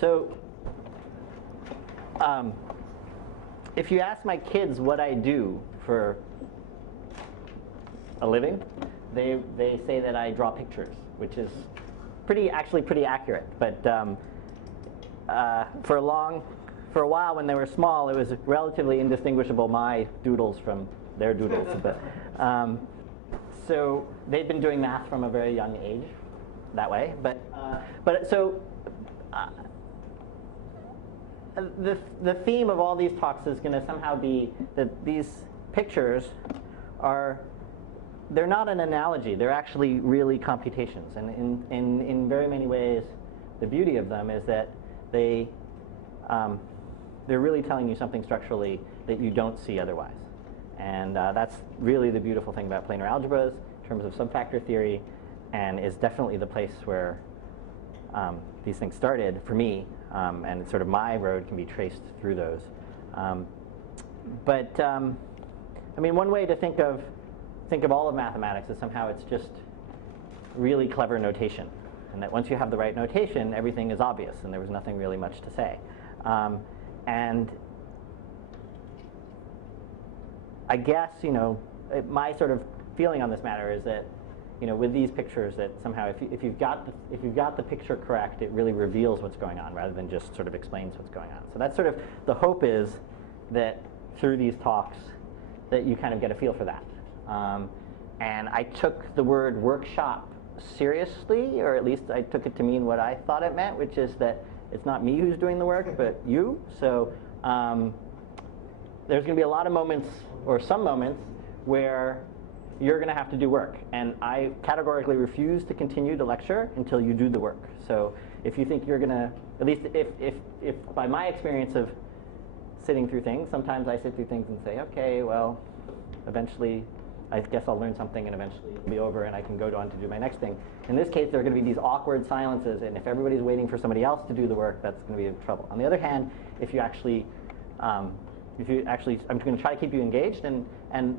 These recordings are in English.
So if you ask my kids what I do for a living, they say that I draw pictures, which is actually pretty accurate. But for a while when they were small, it was relatively indistinguishable, my doodles from their doodles. But so they've been doing math from a very young age that way. But the theme of all these talks is going to somehow be that these pictures they're not an analogy. They're actually really computations. And in very many ways, the beauty of them is that they're really telling you something structurally that you don't see otherwise. And that's really the beautiful thing about planar algebras in terms of subfactor theory, and is definitely the place where these things started for me, and sort of my road can be traced through those. I mean, one way to think of all of mathematics is somehow it's just really clever notation, and that once you have the right notation, everything is obvious, and there was nothing really much to say. And I guess, my sort of feeling on this matter is that, with these pictures, that somehow if you've got the picture correct, it really reveals what's going on rather than just sort of explains what's going on. So that's sort of the hope, is that through these talks that you kind of get a feel for that. And I took the word workshop seriously, or at least I took it to mean what I thought it meant, which is that it's not me who's doing the work, but you. So there's going to be a lot of moments, or some moments, where you're going to have to do work. And I categorically refuse to continue to lecture until you do the work. So if you think you're going to, at least if by my experience of sitting through things, sometimes I sit through things and say, okay, well, eventually I guess I'll learn something, and eventually it'll be over and I can go on to do my next thing. In this case, there are going to be these awkward silences, and if everybody's waiting for somebody else to do the work, that's going to be in trouble. On the other hand, if you actually, I'm going to try to keep you engaged, and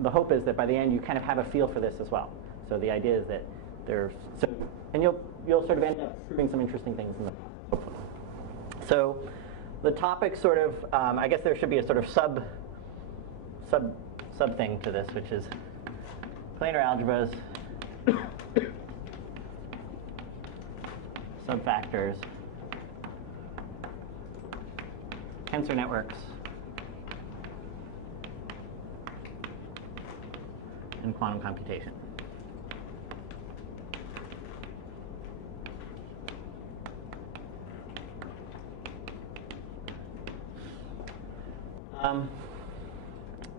the hope is that by the end you kind of have a feel for this as well. So the idea is that and you'll sort of end up proving some interesting things in the hopefully. So the topic sort of, I guess there should be a sort of sub thing to this, which is planar algebras, subfactors, tensor networks, and quantum computation.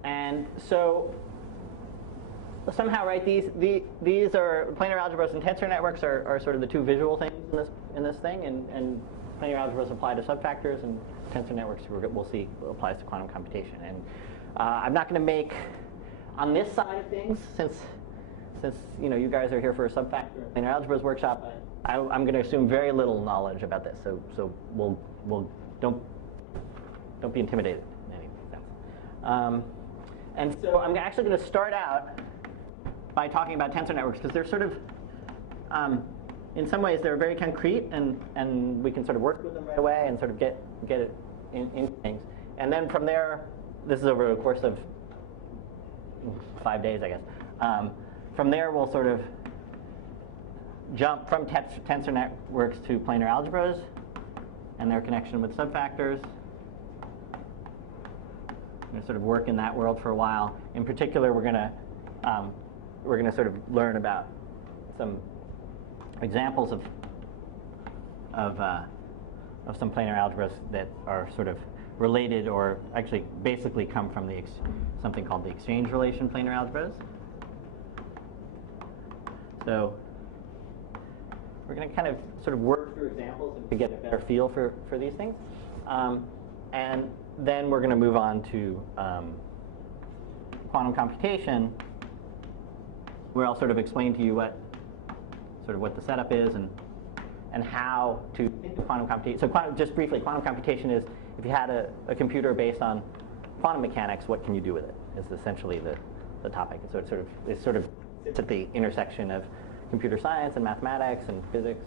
And so somehow, right, these are planar algebras and tensor networks are sort of the two visual things in this thing, and planar algebras apply to subfactors, and tensor networks we'll see applies to quantum computation. And I'm not going to make, on this side of things, since you guys are here for a subfactor planar algebras workshop, I'm going to assume very little knowledge about this. So we'll don't be intimidated in any sense. And so I'm actually going to start out by talking about tensor networks, because they're sort of, in some ways, they're very concrete, and we can sort of work with them right away and sort of get it in things. And then from there, this is over the course of 5 days, I guess. From there, we'll sort of jump from tensor networks to planar algebras and their connection with subfactors. We're going to sort of work in that world for a while. In particular, we're going to sort of learn about some examples of some planar algebras that are sort of related, or actually basically come from something called the exchange relation planar algebras. So we're going to kind of sort of work through examples to get a better feel for these things. And then we're going to move on to quantum computation, where I'll sort of explain to you what the setup is and how to think of quantum computation. So just briefly, quantum computation is, if you had a computer based on quantum mechanics, what can you do with it? Is essentially the topic. So it sort of sits at the intersection of computer science and mathematics and physics.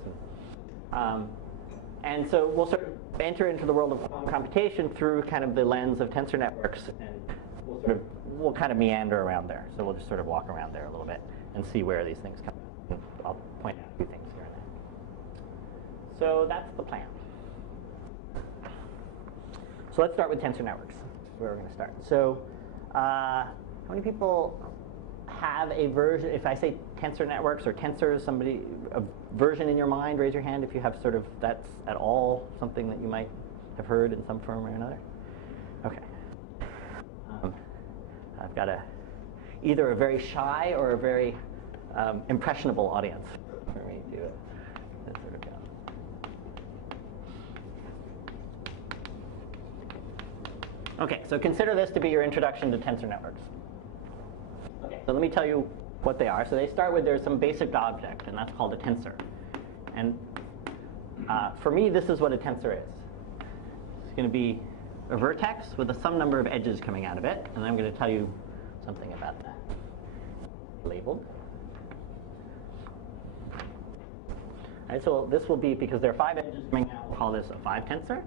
And so we'll sort of enter into the world of quantum computation through kind of the lens of tensor networks, and we'll kind of meander around there. So we'll just sort of walk around there a little bit and see where these things come. And I'll point out a few things here and there. So that's the plan. So let's start with tensor networks. That's where we're going to start. So how many people have a version? If I say tensor networks or tensors, somebody a version in your mind, raise your hand if you have sort of that's at all something that you might have heard in some form or another. Okay. I've got either a very shy or a very impressionable audience for me to sort of go. Okay, so consider this to be your introduction to tensor networks. Okay, so let me tell you what they are. So they start with there's some basic object, and that's called a tensor. And for me, this is what a tensor is. It's going to be a vertex with some number of edges coming out of it, and I'm going to tell you something about that. Labeled. All right, so this will be, because there are 5 edges coming out, we'll call this a 5 tensor.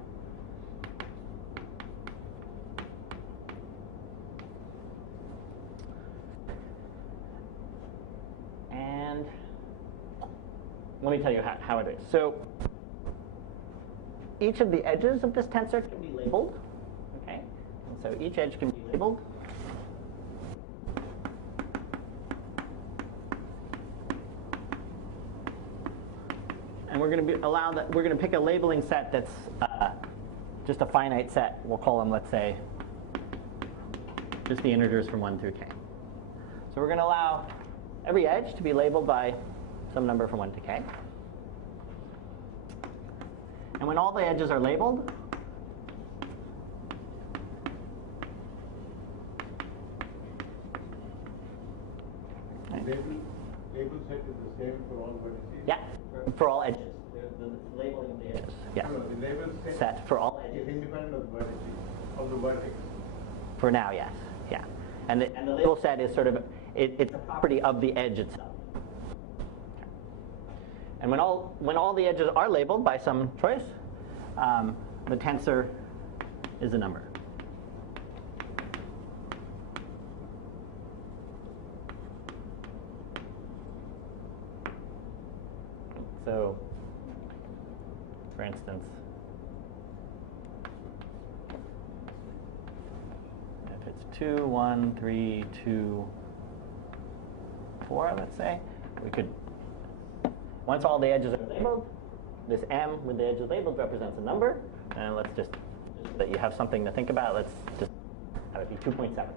And let me tell you how it is. So each of the edges of this tensor can be labeled. Okay, and so each edge can be labeled. And we're going to we're going to pick a labeling set that's just a finite set. We'll call them, let's say, just the integers from 1 through k. So we're going to allow every edge to be labeled by some number from 1 to k. And when all the edges are labeled, Label set is the same for all vertices? Yeah, for all edges. The labeling of the edges. Yeah. No, the label set for all edges is independent of the vertices, of the vertex. For now, yes. Yeah. And the label set is sort of, it's a property of the edge itself. And when all the edges are labeled by some choice, the tensor is a number. So, for instance, if it's 2, 1, 3, 2, 4, let's say, we could, once all the edges are labeled, this m with the edges labeled represents a number, and let's just so that you have something to think about, let's just have it be 2.7, for instance.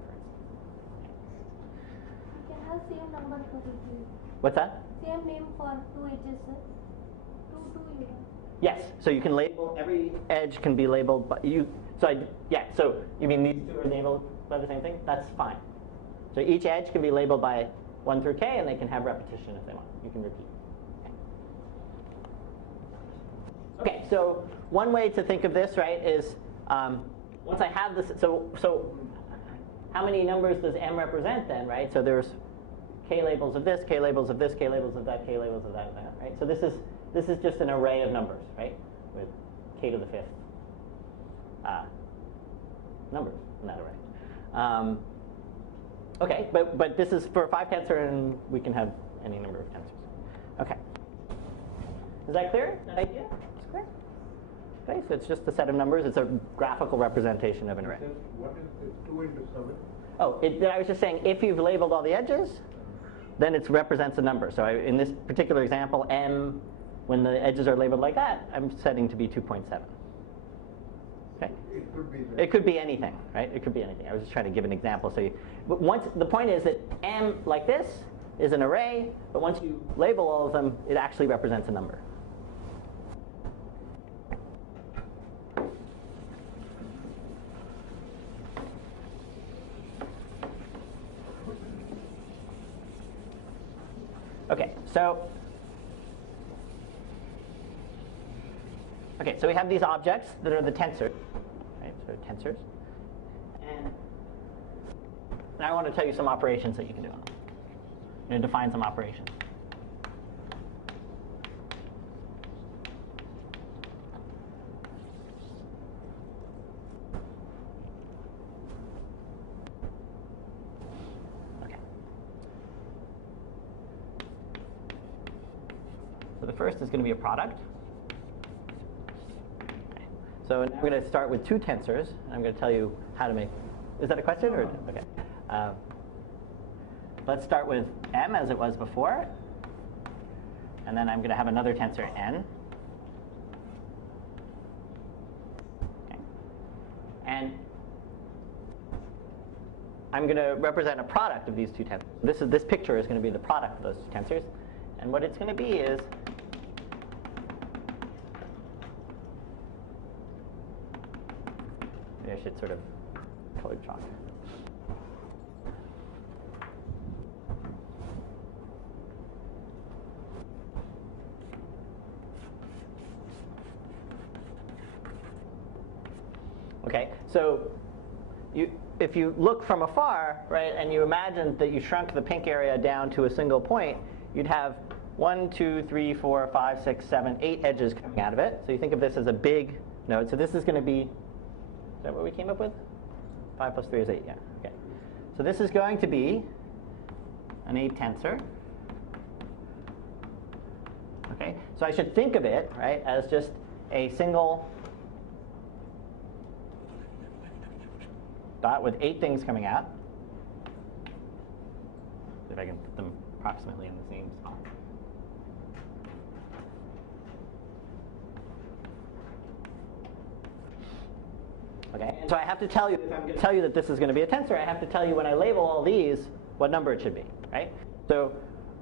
You can have same number for the two. What's that? Same name for 2 edges, sir. 2, 2, Yes, so you can label, every edge can be labeled by you. So so you mean these two are labeled by the same thing? That's fine. So each edge can be labeled by 1 through k, and they can have repetition if they want. You can repeat. Okay, so one way to think of this, right, is once I have this, so how many numbers does m represent then, right? So there's k labels of this, k labels of this, k labels of that, k labels of that, right? So this is just an array of numbers, right, with k to the 5th numbers in that array. Okay, but this is for a 5 tensor, and we can have any number of tensors. Okay. Is that clear? That idea? It's clear? Okay, so it's just a set of numbers. It's a graphical representation of an array. What is 2 into 7? Oh, I was just saying, if you've labeled all the edges, then it represents a number. So in this particular example, m, when the edges are labeled like that, I'm setting to be 2.7. Okay? It could be that. It could be anything, right? It could be anything. I was just trying to give an example. So the point is that m, like this, is an array, but once you label all of them, it actually represents a number. Okay, so we have these objects that are the tensors, right? So tensors, and now I want to tell you some operations that you can do on them. I'm going to define some operations. the first is going to be a product. Okay. So now I'm going to start with two tensors. And I'm going to tell you how to make. Is that a question or okay? Let's start with m as it was before, and then I'm going to have another tensor n. Okay. And I'm going to represent a product of these two tensors. This picture is going to be the product of those two tensors. And what it's going to be is maybe I should sort of color chalk. Okay, so if you look from afar, right, and you imagine that you shrunk the pink area down to a single point, you'd have 1, 2, 3, 4, 5, 6, 7, 8 edges coming out of it. So you think of this as a big node. So this is going to be, is that what we came up with? 5 plus 3 is 8, yeah. Okay. So this is going to be an 8 tensor. Okay, so I should think of it, right, as just a single dot with 8 things coming out. See if I can put them approximately in the same spot. Okay, and so I have to tell you, if I'm going to tell you that this is going to be a tensor, I have to tell you when I label all these what number it should be, right? So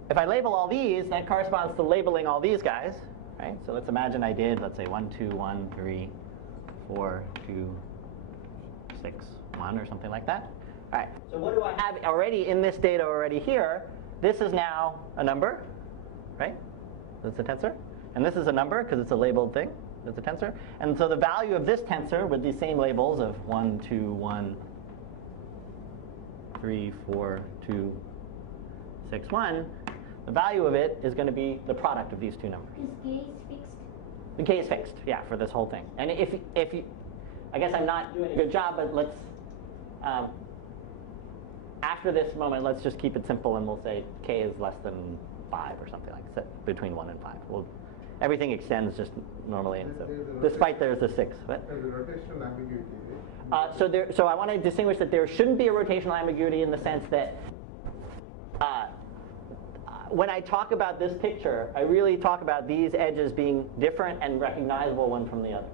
if I label all these, that corresponds to labeling all these guys, right? So let's imagine I did, let's say 1, 2, 1, 3, 4, 2, 6, 1 or something like that. All right, so what do I have already in this data already here? This is now a number, right? That's a tensor. And this is a number because it's a labeled thing. That's a tensor. And so the value of this tensor with these same labels of 1, 2, 1, 3, 4, 2, 6, 1, the value of it is going to be the product of these two numbers. Is k is fixed? The k is fixed, yeah, for this whole thing. And if you, I guess I'm not doing a good job, but let's, after this moment, let's just keep it simple and we'll say k is less than 5 or something like that, between 1 and 5. Everything extends just normally, and so, despite there's a 6. What? There's a rotational ambiguity, right? So I want to distinguish that there shouldn't be a rotational ambiguity in the sense that when I talk about this picture, I really talk about these edges being different and recognizable one from the other.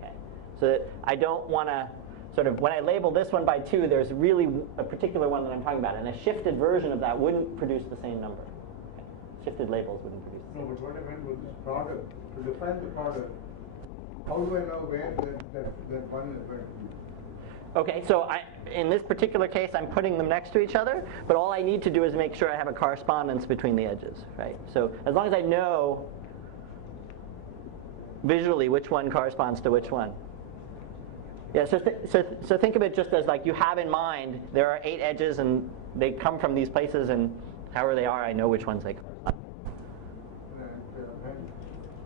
Okay, so that I don't want to sort of, when I label this one by 2, there's really a particular one that I'm talking about, and a shifted version of that wouldn't produce the same number. Okay? Shifted labels wouldn't produce the same. No, but what I meant was this product. To define the product, how do I know where that one is going to be? Okay, so in this particular case, I'm putting them next to each other, but all I need to do is make sure I have a correspondence between the edges, right? So as long as I know visually which one corresponds to which one. Yeah, so think of it just as like you have in mind, there are 8 edges and they come from these places, and however they are, I know which ones they correspond.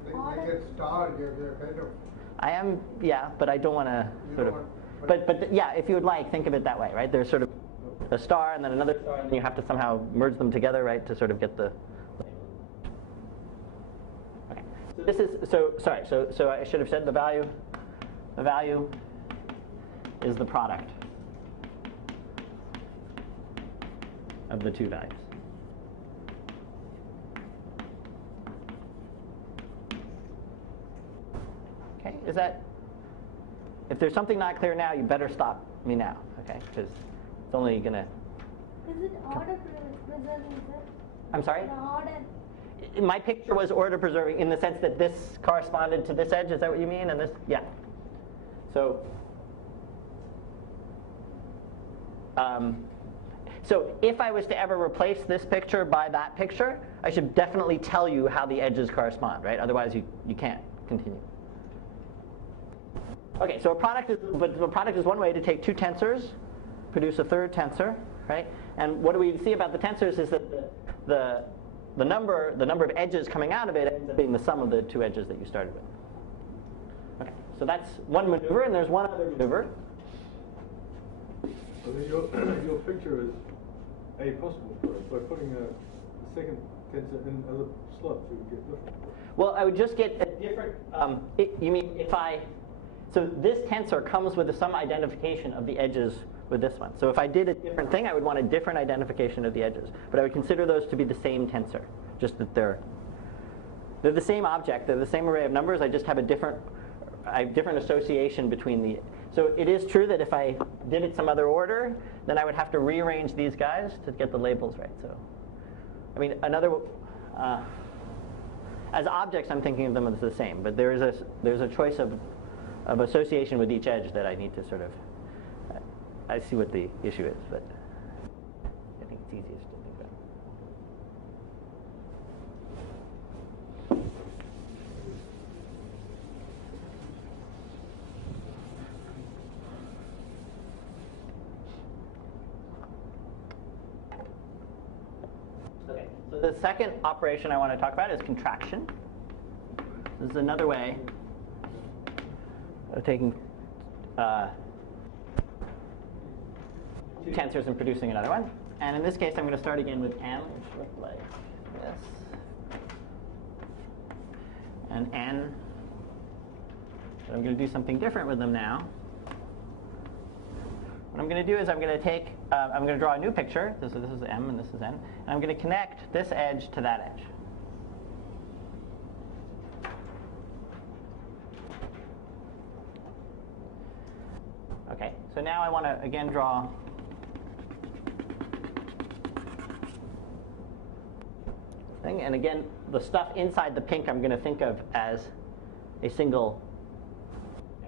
They get star, they're kind of... I am, yeah, but I don't want to sort of... But yeah, if you would like, think of it that way, right? There's sort of a star and then another star, and then you have to somehow merge them together, right, to sort of get the... Okay, so this is, so I should have said the value is the product of the two values. Okay, is that, if there's something not clear now, you better stop me now, okay? Because it's only going to... Is it order preserving, sir? I'm sorry? The order. My picture was order preserving in the sense that this corresponded to this edge, is that what you mean? And this, yeah. So if I was to ever replace this picture by that picture, I should definitely tell you how the edges correspond, right? Otherwise you can't continue. Okay, so a product is one way to take two tensors, produce a third tensor, right? And what do we see about the tensors is that the number of edges coming out of it ends up being the sum of the two edges that you started with. Okay, so that's one maneuver, and there's one other maneuver. So then your picture is possible by putting a second tensor in as a slip, so you get different. Well, I would just get a different, you mean if so this tensor comes with some identification of the edges with this one. So if I did a different thing, I would want a different identification of the edges. But I would consider those to be the same tensor, just that they're the same object, they're the same array of numbers, I just have a different association between the. So it is true that if I did it some other order, then I would have to rearrange these guys to get the labels right. So, I mean, as objects, I'm thinking of them as the same, but there's a choice of association with each edge that I need to sort of. I see what the issue is, but I think it's easiest to think about. Okay, so the second operation I want to talk about is contraction. This is another way of taking two tensors and producing another one. And in this case, I'm going to start again with n, which looks like this. And n. But I'm going to do something different with them now. What I'm going to do is I'm going to draw a new picture. This is m and this is n. And I'm going to connect this edge to that edge. Okay, so now I want to again draw thing. And again, the stuff inside the pink I'm going to think of as a single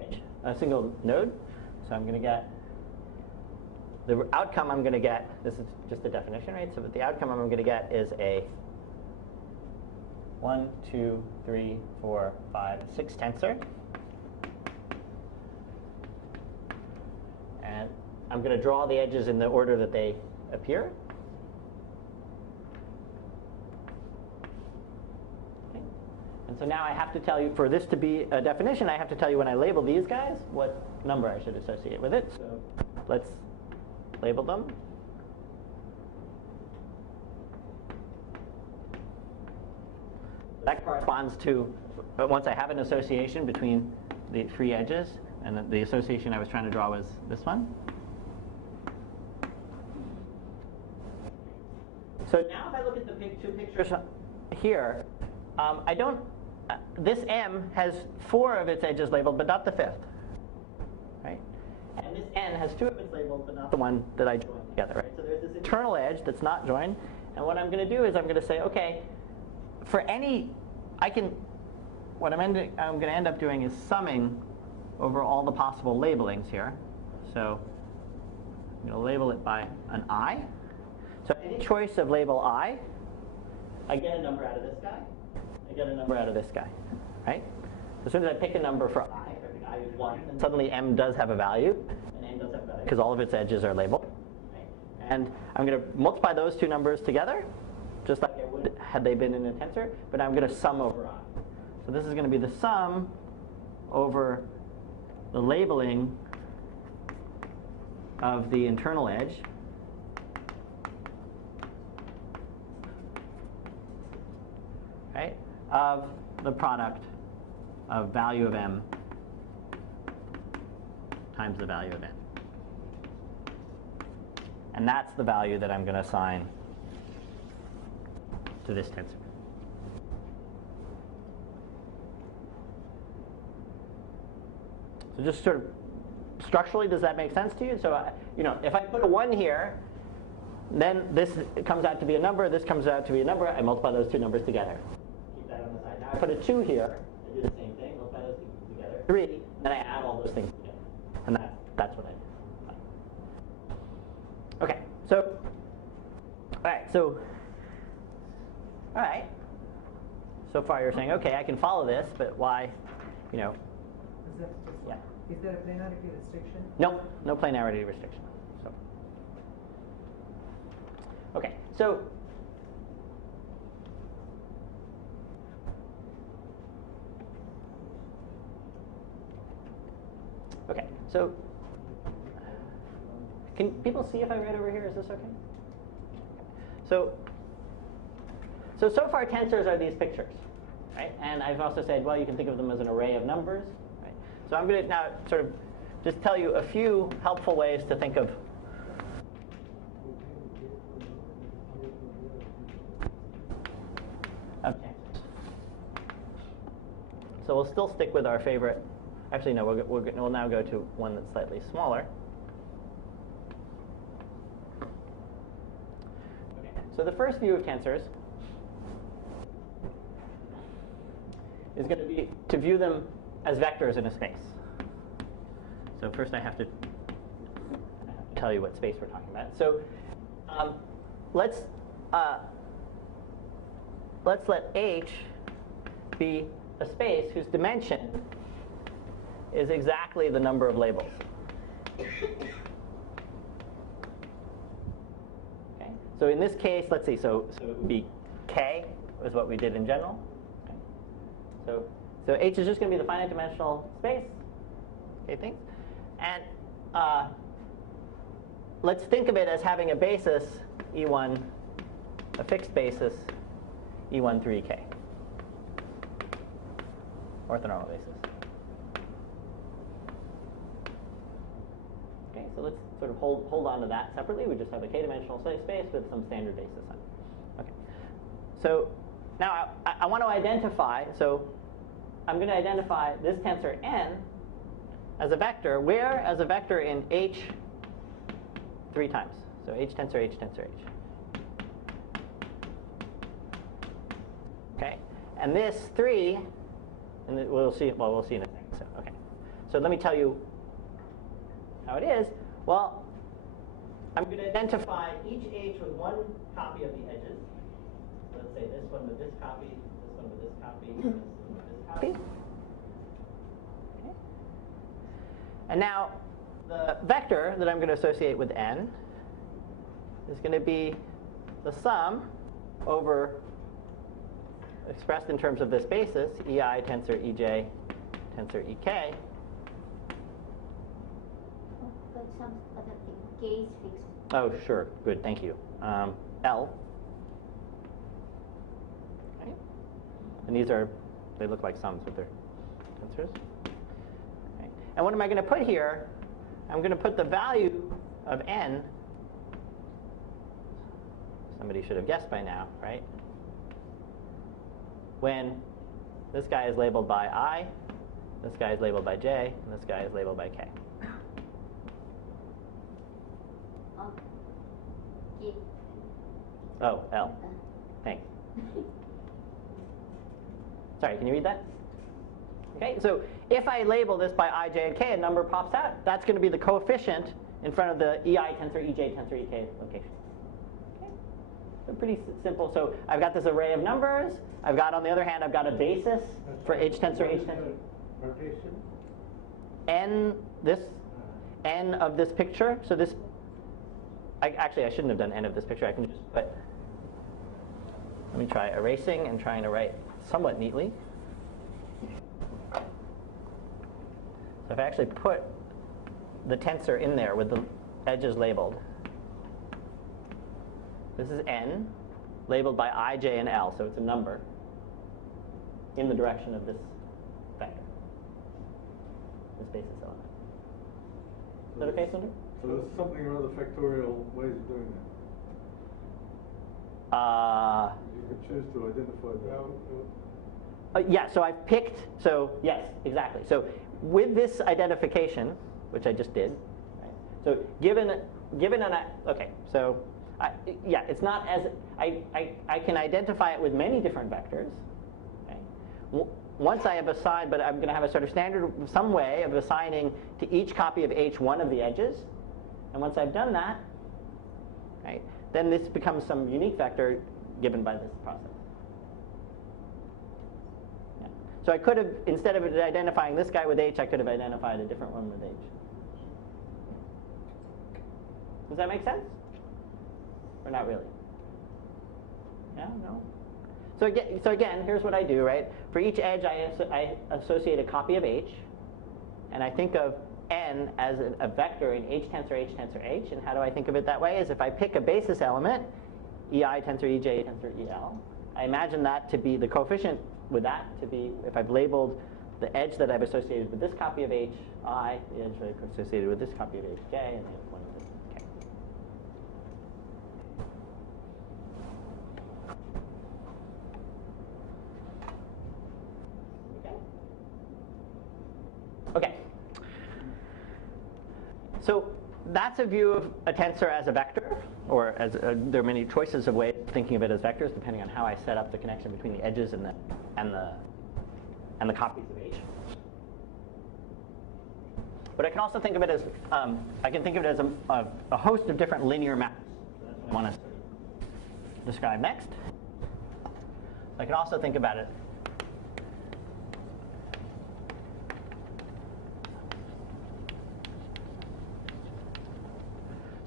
edge, a single node. So I'm going to get the outcome I'm going to get, this is just the definition, right? So the outcome I'm going to get is a 1, 2, 3, 4, 5, 6 tensor. And I'm going to draw the edges in the order that they appear. Okay. And so now I have to tell you, for this to be a definition, I have to tell you when I label these guys, what number I should associate with it. So let's label them. That corresponds to, once I have an association between the three edges, and the association I was trying to draw was this one. So now if I look at the two pictures here, this M has 4 of its edges labeled, but not the 5th. Right? And this N has 2 of its labeled, but not the one that I joined together. Right? So there's this internal edge that's not joined. And what I'm going to do is I'm going to say, okay, for any, what I'm going to end up doing is summing over all the possible labelings here. So I'm going to label it by an I. So any choice of label I get a number out of this guy. I get a number out of this guy, right? So as soon as I pick a number for I, if I pick I is 1, then suddenly M does have a value, and N does have a value, because all of its edges are labeled. Right? And I'm going to multiply those two numbers together, just like I would had they been in a tensor, but I'm going to sum over I. So this is going to be the sum over the labeling of the internal edge right, of the product of value of M times the value of N. And that's the value that I'm going to assign to this tensor. So just sort of structurally, does that make sense to you? So, if I put a 1 here, then this comes out to be a number, this comes out to be a number, I multiply those two numbers together. Keep that on the side. Now I put a 2 here, I do the same thing, multiply those two together. 3, then I add all those things together. And that's what I do. Okay, so, all right. So far you're saying, okay, I can follow this, but why, yeah. Is there a planarity restriction? No, no planarity restriction. So, okay, so can people see if I write over here? Is this okay? So so far tensors are these pictures, right? And I've also said, well, you can think of them as an array of numbers, right? So I'm going to now sort of just tell you a few helpful ways to think of. Okay. So we'll still stick with our favorite. Actually, no, we'll now go to one that's slightly smaller. Okay. So the first view of tensors is going to be to view them as vectors in a space. So first I have to tell you what space we're talking about. So let's let H be a space whose dimension is exactly the number of labels. Okay. So in this case, let's see. So it would be K is what we did in general. Okay. So H is just going to be the finite dimensional space. Okay, things. And let's think of it as having a basis E1, a fixed basis E1 through EK, orthonormal basis. Okay, so let's sort of hold on to that separately. We just have a k-dimensional space with some standard basis on it. Okay. So now I want to identify. So I'm going to identify this tensor n as a vector. Where as a vector in H 3 times. So H tensor H tensor H. Okay, and this 3, and we'll see. Well, we'll see in a second. So okay, so let me tell you how it is. Well, I'm going to identify each H with one copy of the edges. So let's say this one with this copy, this one with this copy, this one with this copy. Okay. And now the vector that I'm going to associate with n is going to be the sum over, expressed in terms of this basis, EI tensor EJ tensor EK. But some other thing, K is fixed. Oh, sure. Good. Thank you. L. Okay. And these are, they look like sums with their tensors. Okay. And what am I going to put here? I'm going to put the value of n. Somebody should have guessed by now, right? When this guy is labeled by I, this guy is labeled by J, and this guy is labeled by K. K. Oh, L. Thanks. Sorry, can you read that? Okay, so if I label this by I, J, and K, a number pops out. That's going to be the coefficient in front of the EI tensor, EJ tensor, EK location. Okay, so pretty simple. So I've got this array of numbers. I've got, on the other hand, I've got a basis for H tensor, H tensor. Notation? N, this, N of this picture. So this, actually, I shouldn't have done N of this picture. I can just put, let me try erasing and trying to write somewhat neatly. So if I actually put the tensor in there with the edges labeled, this is n, labeled by I, J, and L, so it's a number in the direction of this vector, this basis element. Is that okay, Sundar? So there's something or other factorial ways of doing that. You can choose to identify that. Yeah, so I've picked, so yes, exactly. So with this identification, which I just did, right? So given an, okay, so yeah, it's not as, I can identify it with many different vectors. Okay? Once I have assigned, but I'm going to have a sort of standard, some way of assigning to each copy of H one of the edges. And once I've done that, right, then this becomes some unique vector given by this process. Yeah. So I could have, instead of identifying this guy with H, I could have identified a different one with H. Does that make sense? Or not really? Yeah, no? So again, here's what I do, right? For each edge, I associate a copy of H, and I think of n as a vector in H tensor, H tensor, H. And how do I think of it that way? Is if I pick a basis element, EI tensor, EJ tensor, EL, I imagine that to be the coefficient with that to be, if I've labeled the edge that I've associated with this copy of h, I, the edge that I've associated with this copy of h, j, and the other one of this, k. Okay. So that's a view of a tensor as a vector, or as there are many choices of ways of thinking of it as vectors, depending on how I set up the connection between the edges and the copies of h. But I can also think of it as a host of different linear maps. That's what I want to describe next. I can also think about it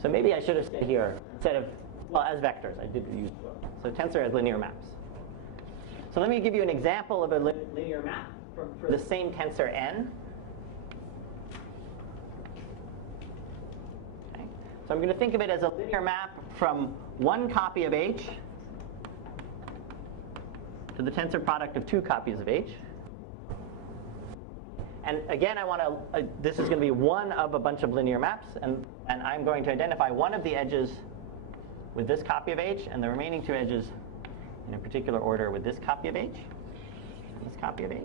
so maybe I should have said here, instead of, well, as vectors, I did use both. So tensor as linear maps. So let me give you an example of a linear map for the same tensor n. Okay. So I'm going to think of it as a linear map from one copy of h to the tensor product of two copies of h. And again, I want to, this is going to be one of a bunch of linear maps, and I'm going to identify one of the edges with this copy of h, and the remaining two edges in a particular order with this copy of h, and this copy of h.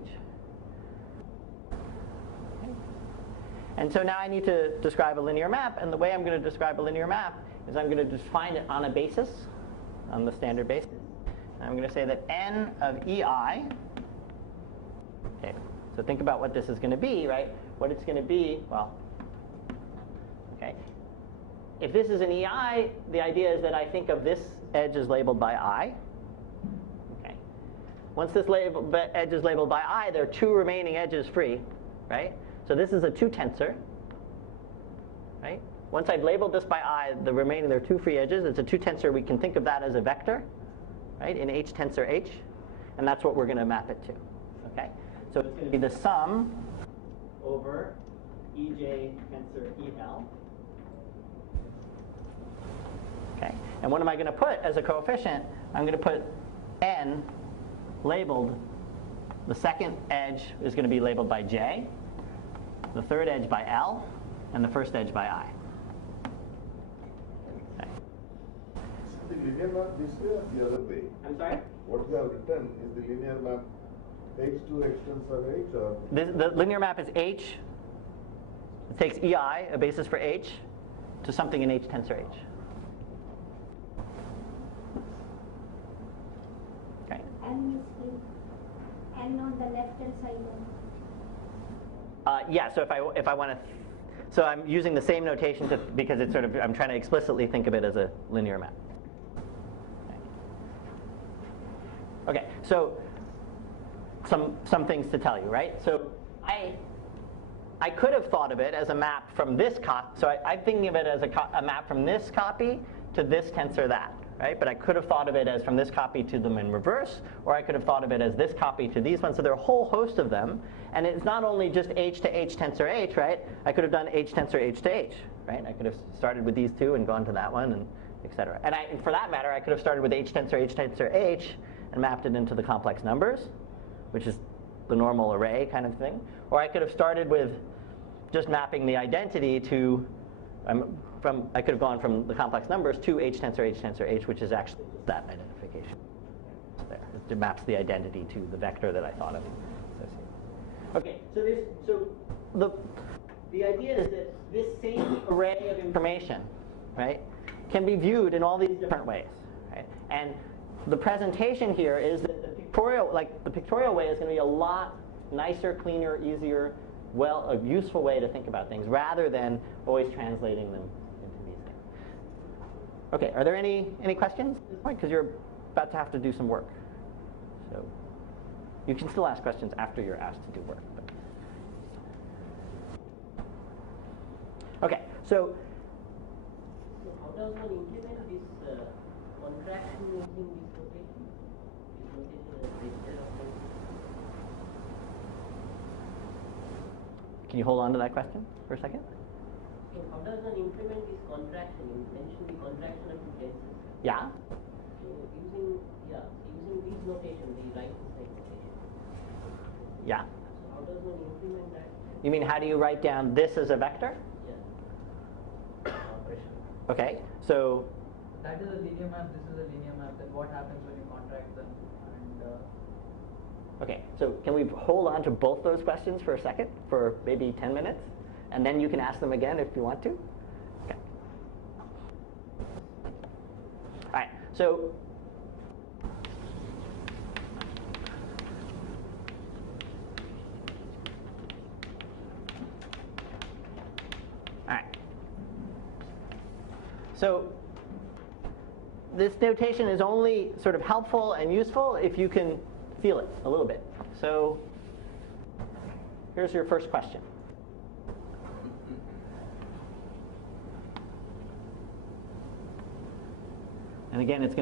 Okay. And so now I need to describe a linear map, and the way I'm going to describe a linear map is I'm going to define it on a basis, on the standard basis. And I'm going to say that n of ei, okay, so think about what this is going to be, right? What it's going to be, well, okay. If this is an EI, the idea is that I think of this edge as labeled by I. Okay. Once this edge is labeled by I, there are two remaining edges free, right? So this is a 2 tensor, right? Once I've labeled this by I, there are two free edges. It's a 2 tensor. We can think of that as a vector, right, in H tensor H. And that's what we're going to map it to, okay? So it's going to be the sum over EJ tensor EL. Okay. And what am I going to put as a coefficient? I'm going to put n labeled. The second edge is going to be labeled by J, the third edge by L, and the first edge by I. Okay. The linear map this way or the other way? I'm sorry? What you have written is the linear map H to H tensor H, or? The linear map is H. It takes EI, a basis for H, to something in H tensor H. Okay. N is N on the left hand side. Yeah. So if I want to, so I'm using the same notation because it's sort of, I'm trying to explicitly think of it as a linear map. Okay. So some things to tell you, right? So I could have thought of it as a map from this copy. So I'm thinking of it as a map from this copy to this tensor that, right? But I could have thought of it as from this copy to them in reverse, or I could have thought of it as this copy to these ones. So there are a whole host of them. And it's not only just H to H tensor H, right? I could have done H tensor H to H, right? I could have started with these two and gone to that one, and et cetera. And for that matter, I could have started with H tensor H and mapped it into the complex numbers, which is the normal array kind of thing. Or I could have started with just mapping the identity to, I could have gone from the complex numbers to H tensor H, which is actually that identification. There. It maps the identity to the vector that I thought of. Okay, so the idea is that this same array of information, right, can be viewed in all these different ways, right? And the presentation here is that the pictorial way is going to be a lot nicer, cleaner, easier, a useful way to think about things rather than always translating them into these things. Okay, are there any questions at this point? Because you're about to have to do some work. So you can still ask questions after you're asked to do work. Okay, so how does one implement this contraction using this notation? This notation as vector of length? Can you hold on to that question for a second? Okay, how does one implement this contraction? You mentioned the contraction of the tensors. Yeah. So using using this notation, the right side notation. Yeah. So how does one implement that? You mean how do you write down this as a vector? Yeah. Operation. Okay, so That is a linear map, this is a linear map, then what happens when you contract them? And okay, so can we hold on to both those questions for a second, for maybe 10 minutes? And then you can ask them again if you want to. Okay. All right, so all right. So this notation is only sort of helpful and useful if you can feel it a little bit. So here's your first question. And again, as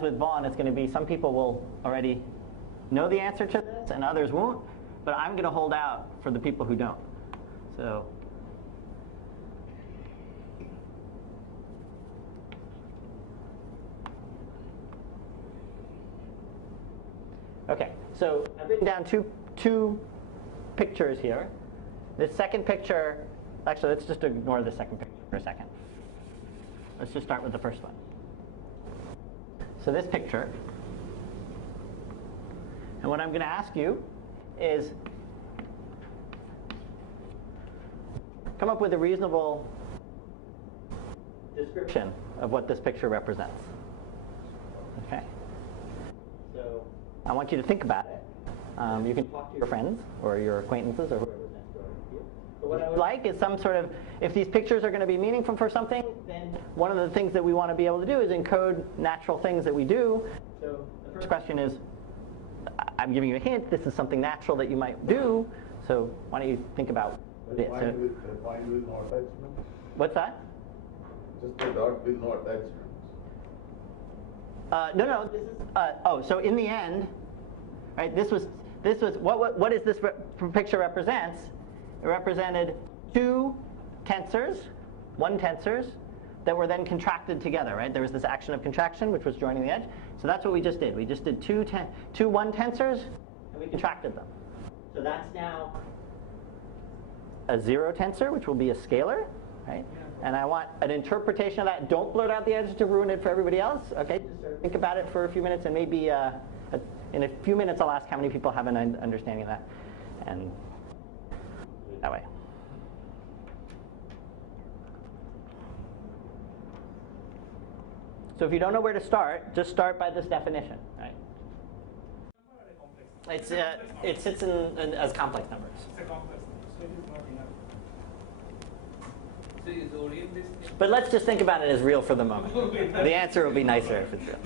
with Vaughn, it's going to be some people will already know the answer to this and others won't, but I'm going to hold out for the people who don't. So okay, so I've written down two pictures here. This second picture, actually, let's just ignore the second picture for a second. Let's just start with the first one. So this picture, and what I'm going to ask you is come up with a reasonable description of what this picture represents. Okay? So I want you to think about it. You can talk to your friends or your acquaintances or whoever's next door to you. But what I would like is some sort of, if these pictures are going to be meaningful for something, then one of the things that we want to be able to do is encode natural things that we do. So the first question is, I'm giving you a hint, this is something natural that you might do, so why don't you think about it. Point with no attachment? What's that? Just a dot with no attachment. No, this is, so in the end, right, this was what is this picture represents? It represented two tensors, tensors, that were then contracted together, right? There was this action of contraction, which was joining the edge. So that's what we just did. We just did two tensors, and we contracted them. So that's now a zero tensor, which will be a scalar, right? And I want an interpretation of that. Don't blurt out the edge to ruin it for everybody else, okay? Just sort of think about it for a few minutes, and maybe in a few minutes I'll ask how many people have an understanding of that, and that way. So if you don't know where to start, just start by this definition, right? It sits in as complex numbers. It's a complex number, so it is not enough. So is orient this thing? But let's just think about it as real for the moment. The answer will be nicer if it's real.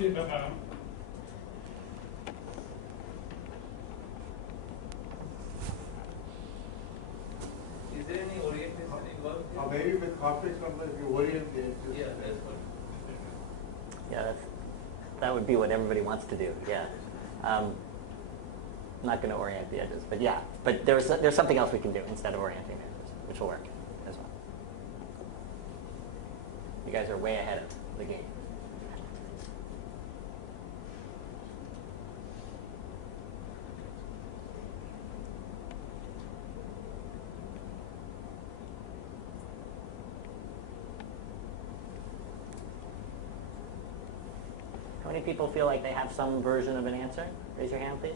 Is there any orientation involved here? Maybe with complex numbers, you orient the edges. Yeah, that's what. Yeah, that would be what everybody wants to do. Yeah, I'm not going to orient the edges, but yeah, but there's something else we can do instead of orienting the edges, which will work as well. You guys are way ahead of the game. How many people feel like they have some version of an answer? Raise your hand, please.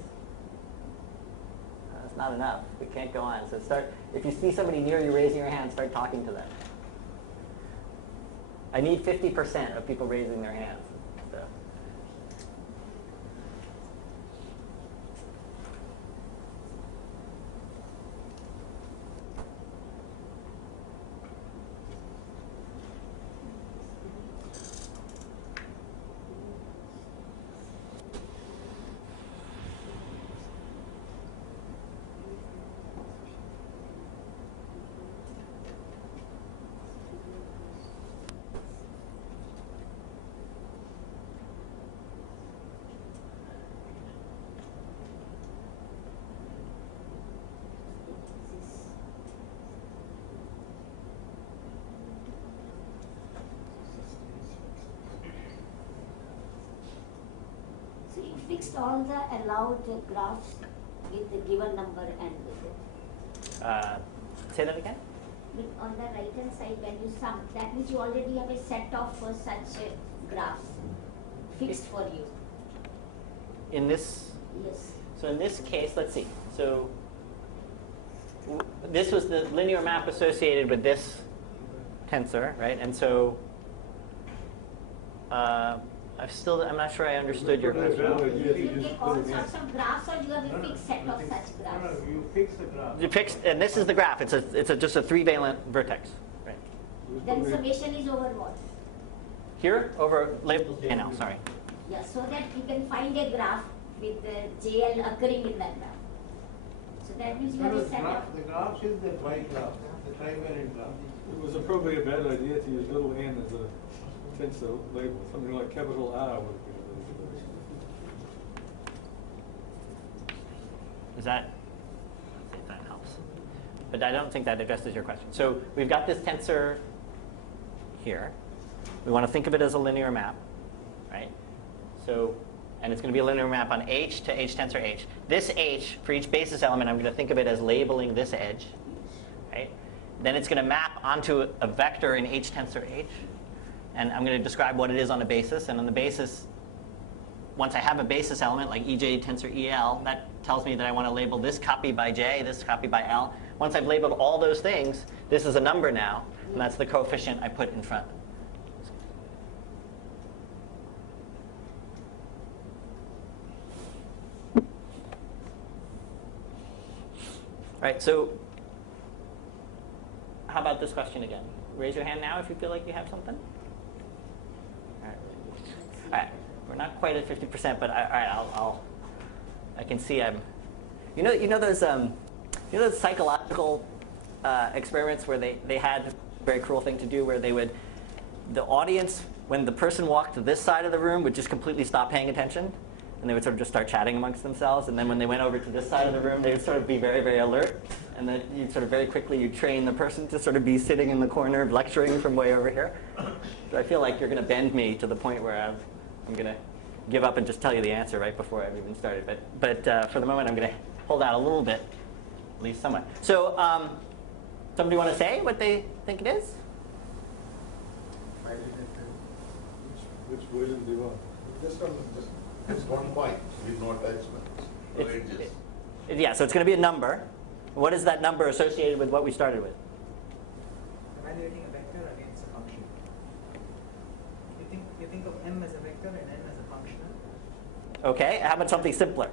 That's not enough. We can't go on. So if you see somebody near you raising your hand, start talking to them. I need 50% of people raising their hands. So. fixed all the allowed graphs with the given number and with it? Say that again? With on the right hand side when you sum, that means you already have a set of such graphs fixed for you. In this, Yes. so in this case, let's see. So this was the linear map associated with this tensor, right? And so I'm not sure I understood your question. You take all sorts of graphs, or you have a fixed set of such graphs? You fix the graph. You fix, and this is the graph. It's just a 3-valent vertex, right? Then summation is over what? Here over label NL. Sorry. Yeah, so that you can find a graph with the JL occurring in that graph. So that means you have a set of. The graph is the y graph, the trivalent graph. It was probably a bad idea to use little n as a tensor label. Something like capital R would be. Is that? Let's see if that helps. But I don't think that addresses your question. So we've got this tensor here. We want to think of it as a linear map, right? So, and it's going to be a linear map on H to H tensor H. This H, for each basis element, I'm going to think of it as labeling this edge, right? Then it's going to map onto a vector in H tensor H. And I'm going to describe what it is on a basis. And on the basis, once I have a basis element like EJ tensor EL, that tells me that I want to label this copy by J, this copy by L. Once I've labeled all those things, this is a number now, and that's the coefficient I put in front. All right, so how about this question again? Raise your hand now if you feel like you have something. All right, we're not quite at 50%, but all right, I can see I'm. You know those psychological experiments where they had a very cruel thing to do where the audience, when the person walked to this side of the room, would just completely stop paying attention. And they would sort of just start chatting amongst themselves. And then when they went over to this side of the room, they would sort of be very, very alert. And then you'd sort of very quickly you'd train the person to sort of be sitting in the corner lecturing from way over here. So I feel like you're going to bend me to the point where I'm going to give up and just tell you the answer right before I've even started. But for the moment, I'm going to hold out a little bit, at least somewhat. So somebody want to say what they think it is? Which version do you want? Just 1 point with no attachments, no edges. Yeah, so it's going to be a number. What is that number associated with what we started with? Evaluating a vector against a function. You think of m as a vector and n as a function. Okay, how about something simpler?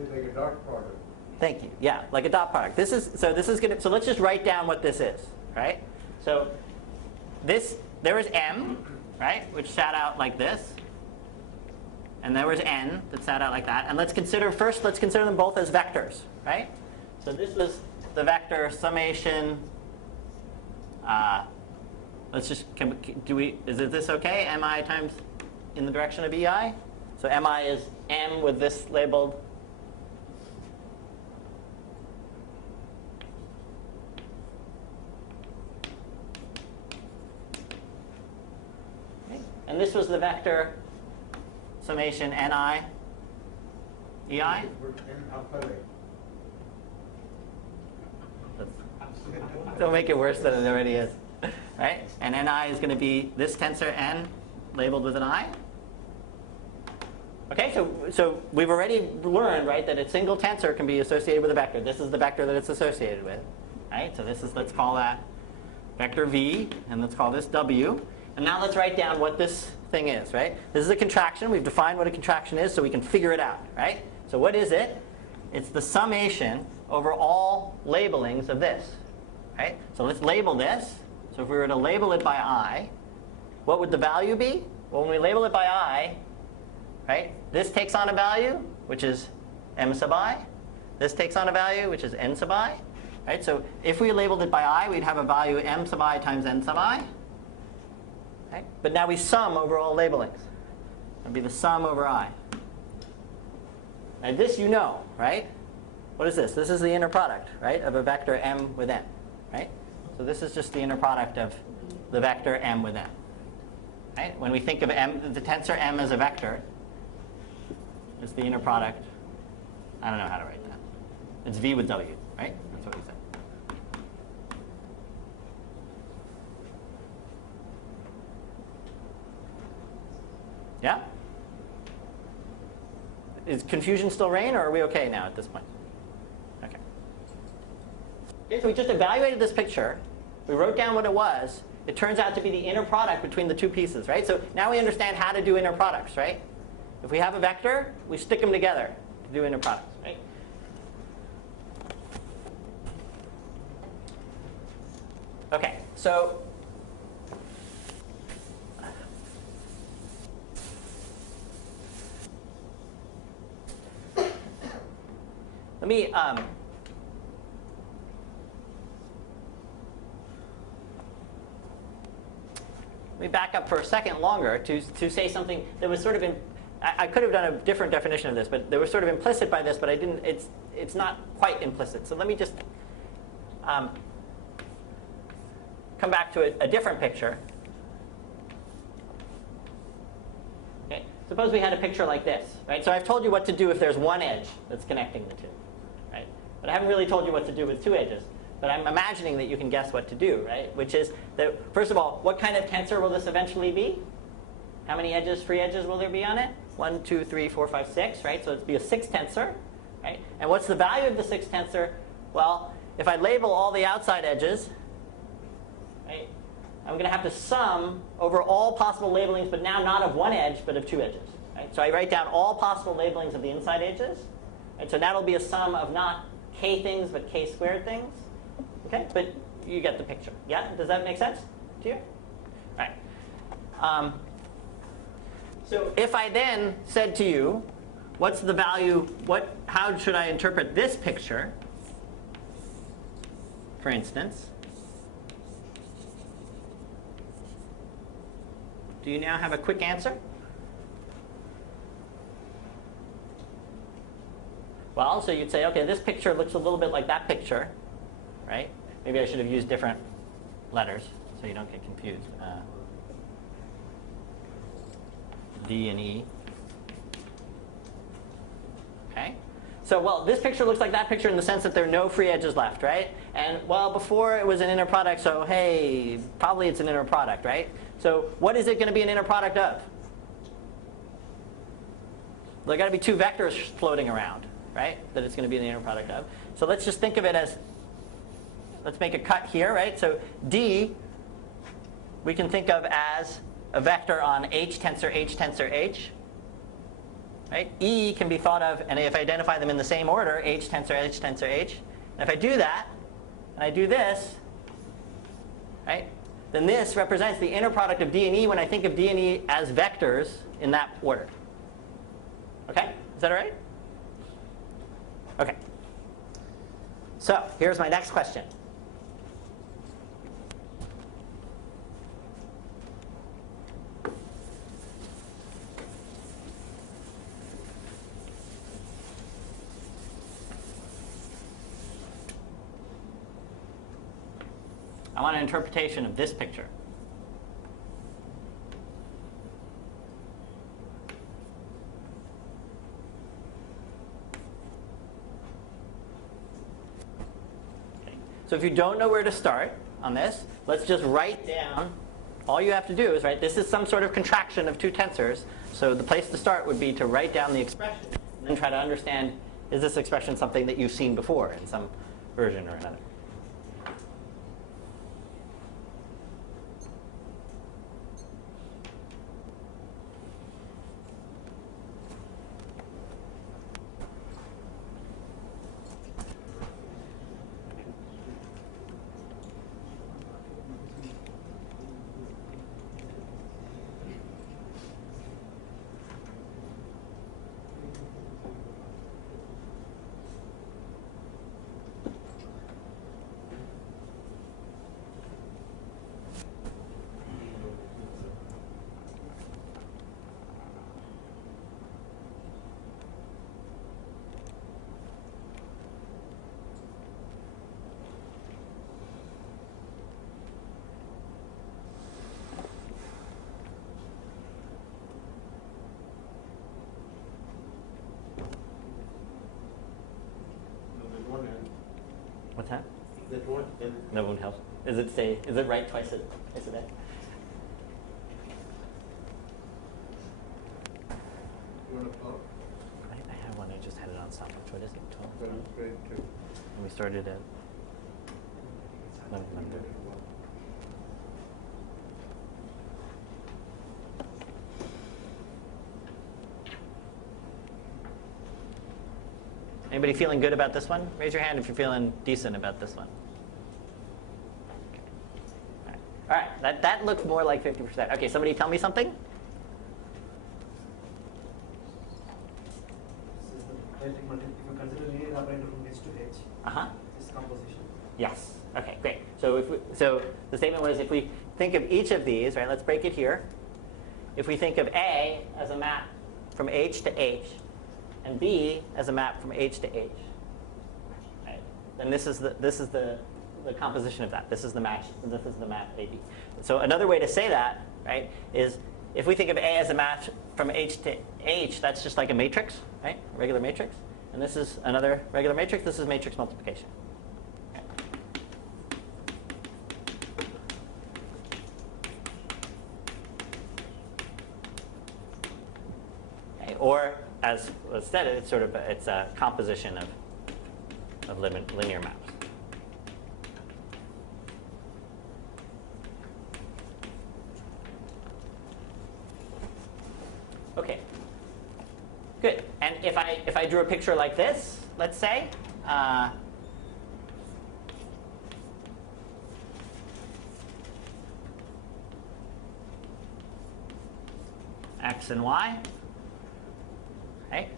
It's like a dot product. Thank you. Yeah, like a dot product. This is gonna. So let's just write down what this is, right? So there is m, right, which sat out like this. And there was n that sat out like that. And let's consider them both as vectors, right? So this was the vector summation. Let's just, is this okay? Mi times in the direction of ei? So mi is m with this labeled. Okay. And this was the vector summation ni, ei. Don't make it worse than it already is, right? And ni is going to be this tensor n labeled with an I. Okay, so we've already learned, right, that a single tensor can be associated with a vector. This is the vector that it's associated with, right? So this is, let's call that vector v, and let's call this w. And now let's write down what this thing is, right? This is a contraction. We've defined what a contraction is so we can figure it out, right? So what is it? It's the summation over all labelings of this, right? So let's label this. So if we were to label it by I, what would the value be? Well, when we label it by I, right, this takes on a value, which is m sub I. This takes on a value, which is n sub I, right? So if we labeled it by I, we'd have a value m sub I times n sub I. Right? But now we sum over all labelings. It would be the sum over I. And this you know, right? What is this? This is the inner product, right, of a vector m with n, right? So this is just the inner product of the vector m with n. Right? When we think of m, the tensor m as a vector, It's the inner product. I don't know how to write that. It's V with W, right? That's what we said. Yeah? Is confusion still reign, or are we okay now at this point? Okay. Okay, so we just evaluated this picture. We wrote down what it was. It turns out to be the inner product between the two pieces, right? So now we understand how to do inner products, right? If we have a vector, we stick them together to do inner products, right? Okay, so let me back up for a second longer to say something that was sort of I could have done a different definition of this, but they were sort of implicit by this, but I didn't. It's not quite implicit. So let me just come back to a different picture. Okay. Suppose we had a picture like this, right? So I've told you what to do if there's one edge that's connecting the two, right? But I haven't really told you what to do with two edges. But I'm imagining that you can guess what to do, right? Which is that, first of all, what kind of tensor will this eventually be? How many edges, free edges, will there be on it? 1, 2, 3, 4, 5, 6, right? So it'd be a 6 tensor, right? And what's the value of the 6 tensor? Well, if I label all the outside edges, right, I'm going to have to sum over all possible labelings, but now not of one edge, but of two edges. Right? So I write down all possible labelings of the inside edges. Right? So that'll be a sum of not k things, but k squared things. Okay, but you get the picture. Yeah, does that make sense to you? All right. So if I then said to you, what's the value? How should I interpret this picture? For instance, do you now have a quick answer? Well, so you'd say, okay, this picture looks a little bit like that picture, right? Maybe I should have used different letters so you don't get confused. D and E. Okay? So, well, this picture looks like that picture in the sense that there are no free edges left, right? And, well, before it was an inner product, so, hey, probably it's an inner product, right? So what is it going to be an inner product of? There got to be two vectors floating around, right, that it's going to be the inner product of. So let's just think of it as, let's make a cut here, right? So D, we can think of as a vector on H tensor H tensor H. Right? E can be thought of, and if I identify them in the same order, H tensor H tensor H. And if I do that, and I do this, right, then this represents the inner product of D and E when I think of D and E as vectors in that order. Okay? Is that all right? Okay. So here's my next question. I want an interpretation of this picture. Okay. So if you don't know where to start on this, let's just write down. All you have to do is write, this is some sort of contraction of two tensors. So the place to start would be to write down the expression and then try to understand, is this expression something that you've seen before in some version or another? No one helps. Is it right twice a day? You want to talk? I have one. I just had it on stopwatch. What is it? 12? Well, great, too. And we started at 1100. Anybody feeling good about this one? Raise your hand if you're feeling decent about this one. Okay. All right, that looks more like 50%. Okay, somebody tell me something. If you consider linear operator from H to H, this composition. Yes. Okay, great. So the statement was, if we think of each of these, right? Let's break it here. If we think of A as a map from H to H, and B as a map from H to H, right? Then this is the composition of that. This is the match. This is the map AB. So another way to say that, right, is if we think of A as a match from H to H, that's just like a matrix, right? A regular matrix. And this is another regular matrix. This is matrix multiplication. Okay. Or as was said, it's a composition of linear maps. Okay, good. And if I drew a picture like this, let's say, X and Y. Okay.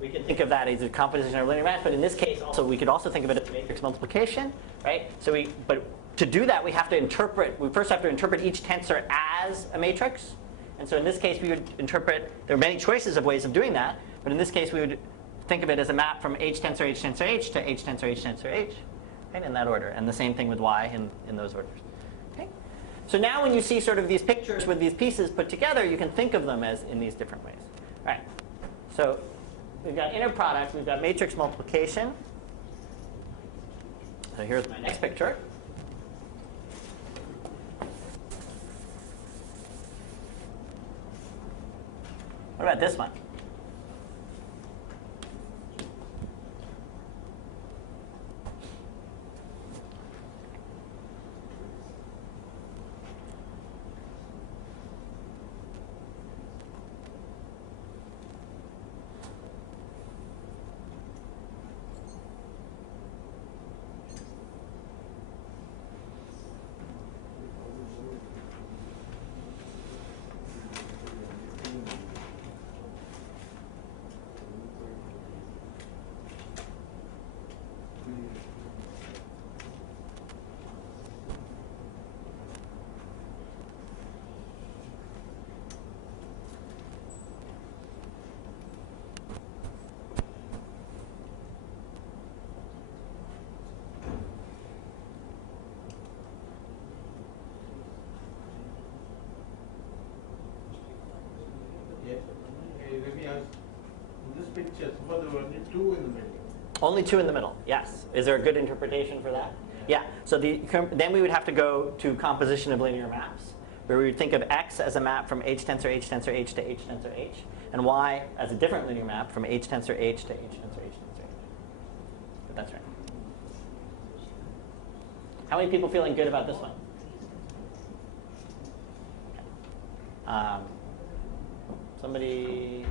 We can think of that as a composition of linear maps, but in this case, also we could also think of it as matrix multiplication, right? But to do that, we first have to interpret each tensor as a matrix. And so in this case, we would interpret, there are many choices of ways of doing that, but in this case, we would think of it as a map from H tensor H tensor H to H tensor H tensor H, right, in that order. And the same thing with Y in those orders. Okay? So now when you see sort of these pictures with these pieces put together, you can think of them as in these different ways. All right. So we've got inner product, we've got matrix multiplication. So here's my next picture. What about this one? Let me ask, in this picture, suppose there were only two in the middle. Only two in the middle, yes. Is there a good interpretation for that? Yeah. So then we would have to go to composition of linear maps, where we would think of X as a map from H tensor H tensor H to H tensor H, and Y as a different linear map from H tensor H to H tensor H tensor H. But that's right. How many people feeling good about this one? Okay. Somebody?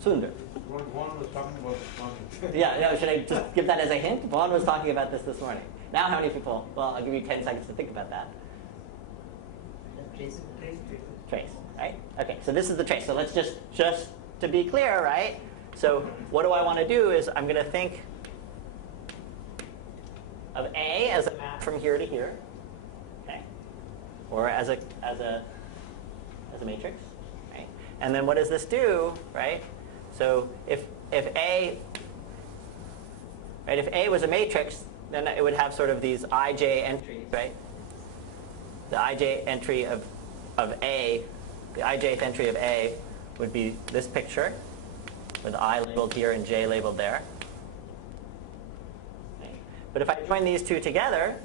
Sundar. One was talking about this morning. Yeah, should I just give that as a hint? Vaughn was talking about this morning. Now how many people? Well, I'll give you 10 seconds to think about that. Trace, right? Okay, so this is the trace. So let's just to be clear, right? So what do I want to do is I'm going to think of A as a map from here to here, okay? Or as a matrix, right? And then what does this do, right? So if A was a matrix, then it would have sort of these ij entries, right? The ij entry of A, the ijth entry of A would be this picture with I labeled here and J labeled there. Okay. But if I join these two together,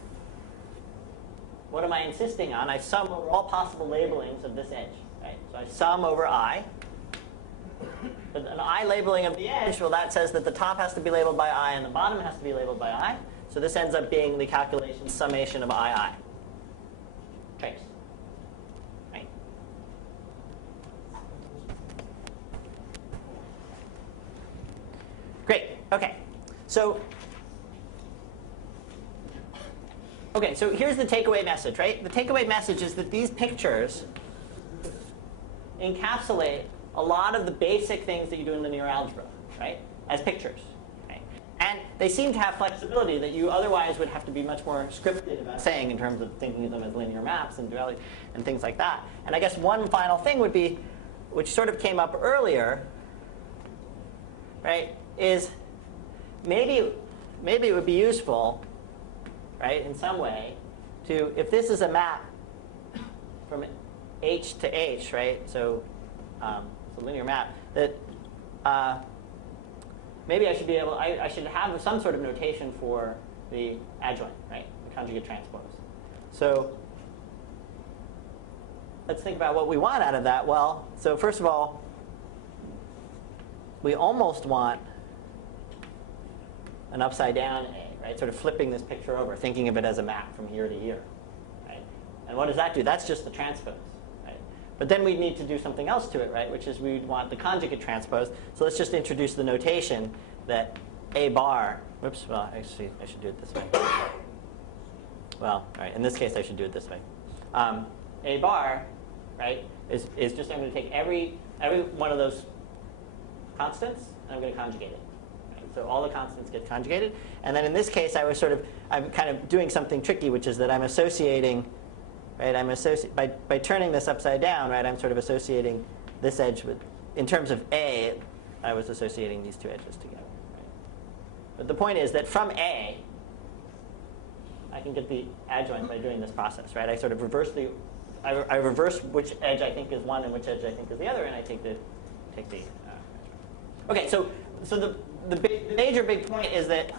what am I insisting on? I sum over all possible labelings of this edge. Right? So I sum over I. But an I labeling of the edge, well, that says that the top has to be labeled by I and the bottom has to be labeled by I. So this ends up being the calculation summation of II. Trace. Right? Great. Okay. So here's the takeaway message, right? The takeaway message is that these pictures encapsulate a lot of the basic things that you do in linear algebra, right? As pictures. Okay? And they seem to have flexibility that you otherwise would have to be much more scripted about saying in terms of thinking of them as linear maps and duality and things like that. And I guess one final thing would be, which sort of came up earlier, right, is maybe it would be useful, right, in some way, to, if this is a map from H to H, right, so it's a linear map, that maybe I should be able, I should have some sort of notation for the adjoint, right, the conjugate transpose. So let's think about what we want out of that. Well, so first of all, we almost want an upside down A, right? Sort of flipping this picture over, thinking of it as a map from year to year, right? And what does that do? That's just the transpose, right? But then we need to do something else to it, right? Which is we'd want the conjugate transpose. So let's just introduce the notation that A bar, whoops, well, actually, I should do it this way. Well, all right, in this case, I should do it this way. A bar, right, is just, I'm going to take every one of those constants, and I'm going to conjugate it. So all the constants get conjugated. And then in this case, I'm kind of doing something tricky, which is that I'm associating, right, by turning this upside down, right, I'm sort of associating this edge with, in terms of A, I was associating these two edges together. Right? But the point is that from A, I can get the adjoint by doing this process, right? I sort of reverse I reverse which edge I think is one and which edge I think is the other, and I take the okay, so the major big point is that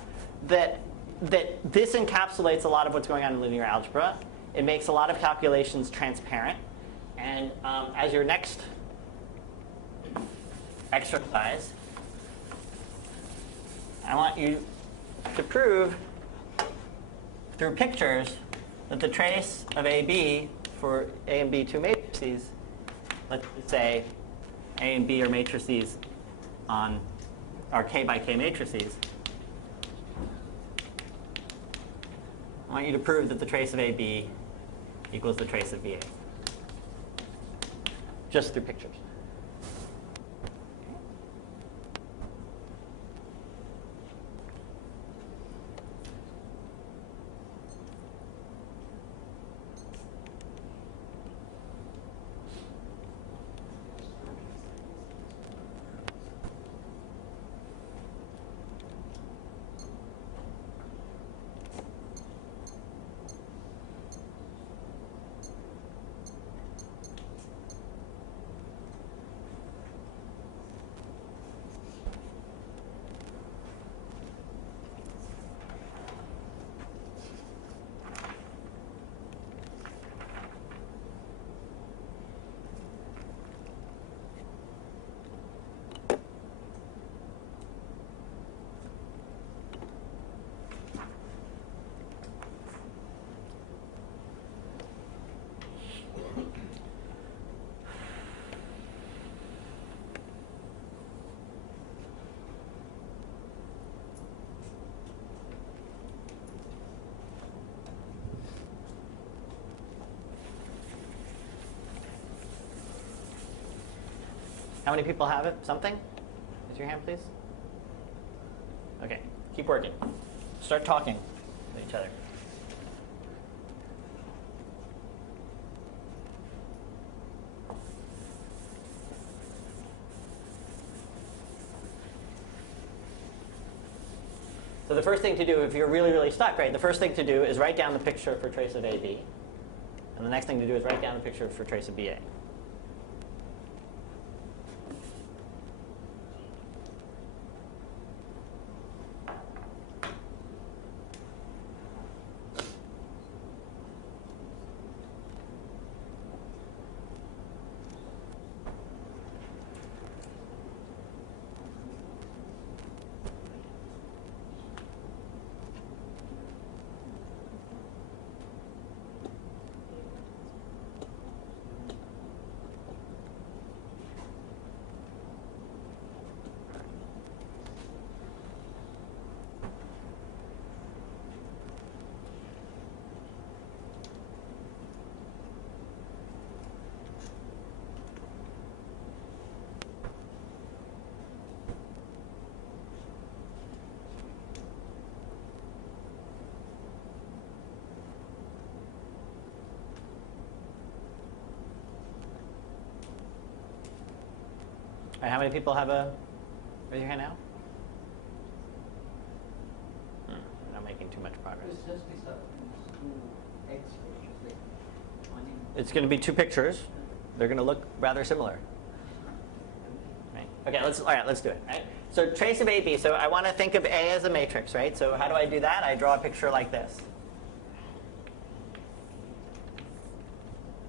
this encapsulates a lot of what's going on in linear algebra. It makes a lot of calculations transparent. And as your next exercise, I want you to prove through pictures that the trace of AB for A and B two matrices, let's say A and B are matrices on our K by K matrices, I want you to prove that the trace of AB equals the trace of BA. Just through pictures. How many people have it? Something? Raise your hand, please. Okay, keep working. Start talking to each other. So the first thing to do, if you're really, really stuck, right, the first thing to do is write down the picture for trace of AB. And the next thing to do is write down the picture for trace of BA. right, how many people have a, raise your hand now? We're not making too much progress. It's just these two X pictures, like one in. It's going to be two pictures. They're going to look rather similar. Right? Okay, all right, let's do it. Right? So trace of AB. So I want to think of A as a matrix, right? So how do I do that? I draw a picture like this.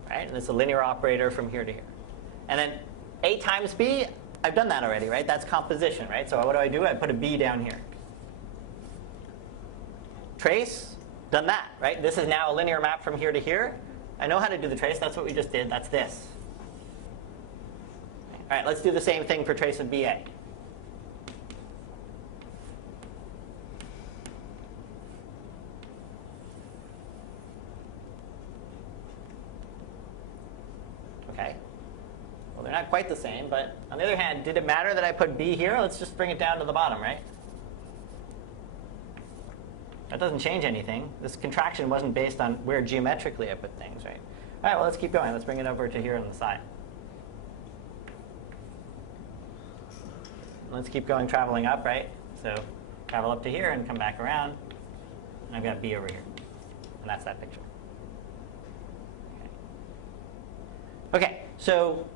Right? And it's a linear operator from here to here. And then A times B, I've done that already, right? That's composition, right? So what do? I put a B down here. Trace, done that, right? This is now a linear map from here to here. I know how to do the trace. That's what we just did. That's this. All right, let's do the same thing for trace of BA. Okay. Well, they're not quite the same, but on the other hand, did it matter that I put B here? Let's just bring it down to the bottom, right? That doesn't change anything. This contraction wasn't based on where geometrically I put things, right? All right, well, let's keep going. Let's bring it over to here on the side. Let's keep going, traveling up, right? So travel up to here and come back around. And I've got B over here. And that's that picture. Okay, so,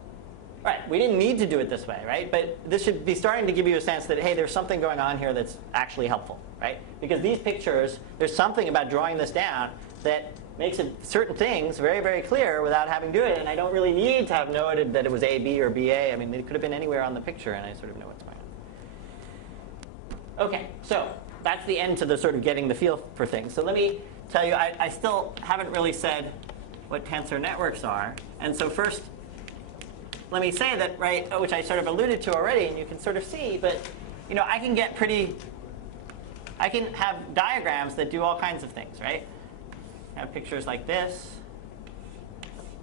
right, we didn't need to do it this way, right? But this should be starting to give you a sense that, hey, there's something going on here that's actually helpful, right? Because these pictures, there's something about drawing this down that makes it certain things very, very clear without having to do it. And I don't really need to have noted that it was A, B, or BA. I mean, it could have been anywhere on the picture, and I sort of know what's going on. Okay, so that's the end to the sort of getting the feel for things. So let me tell you, I still haven't really said what tensor networks are. And so first, let me say that, right, which I sort of alluded to already, and you can sort of see, but you know, I can have diagrams that do all kinds of things, right? I have pictures like this,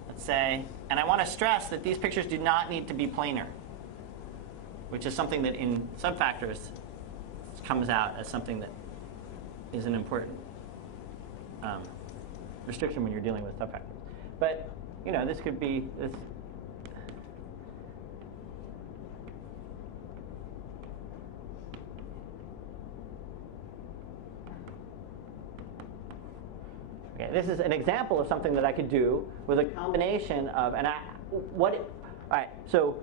let's say, and I want to stress that these pictures do not need to be planar, which is something that in subfactors comes out as something that is an important restriction when you're dealing with subfactors. But you know, this could be this. Okay, this is an example of something that I could do with a combination of, all right, so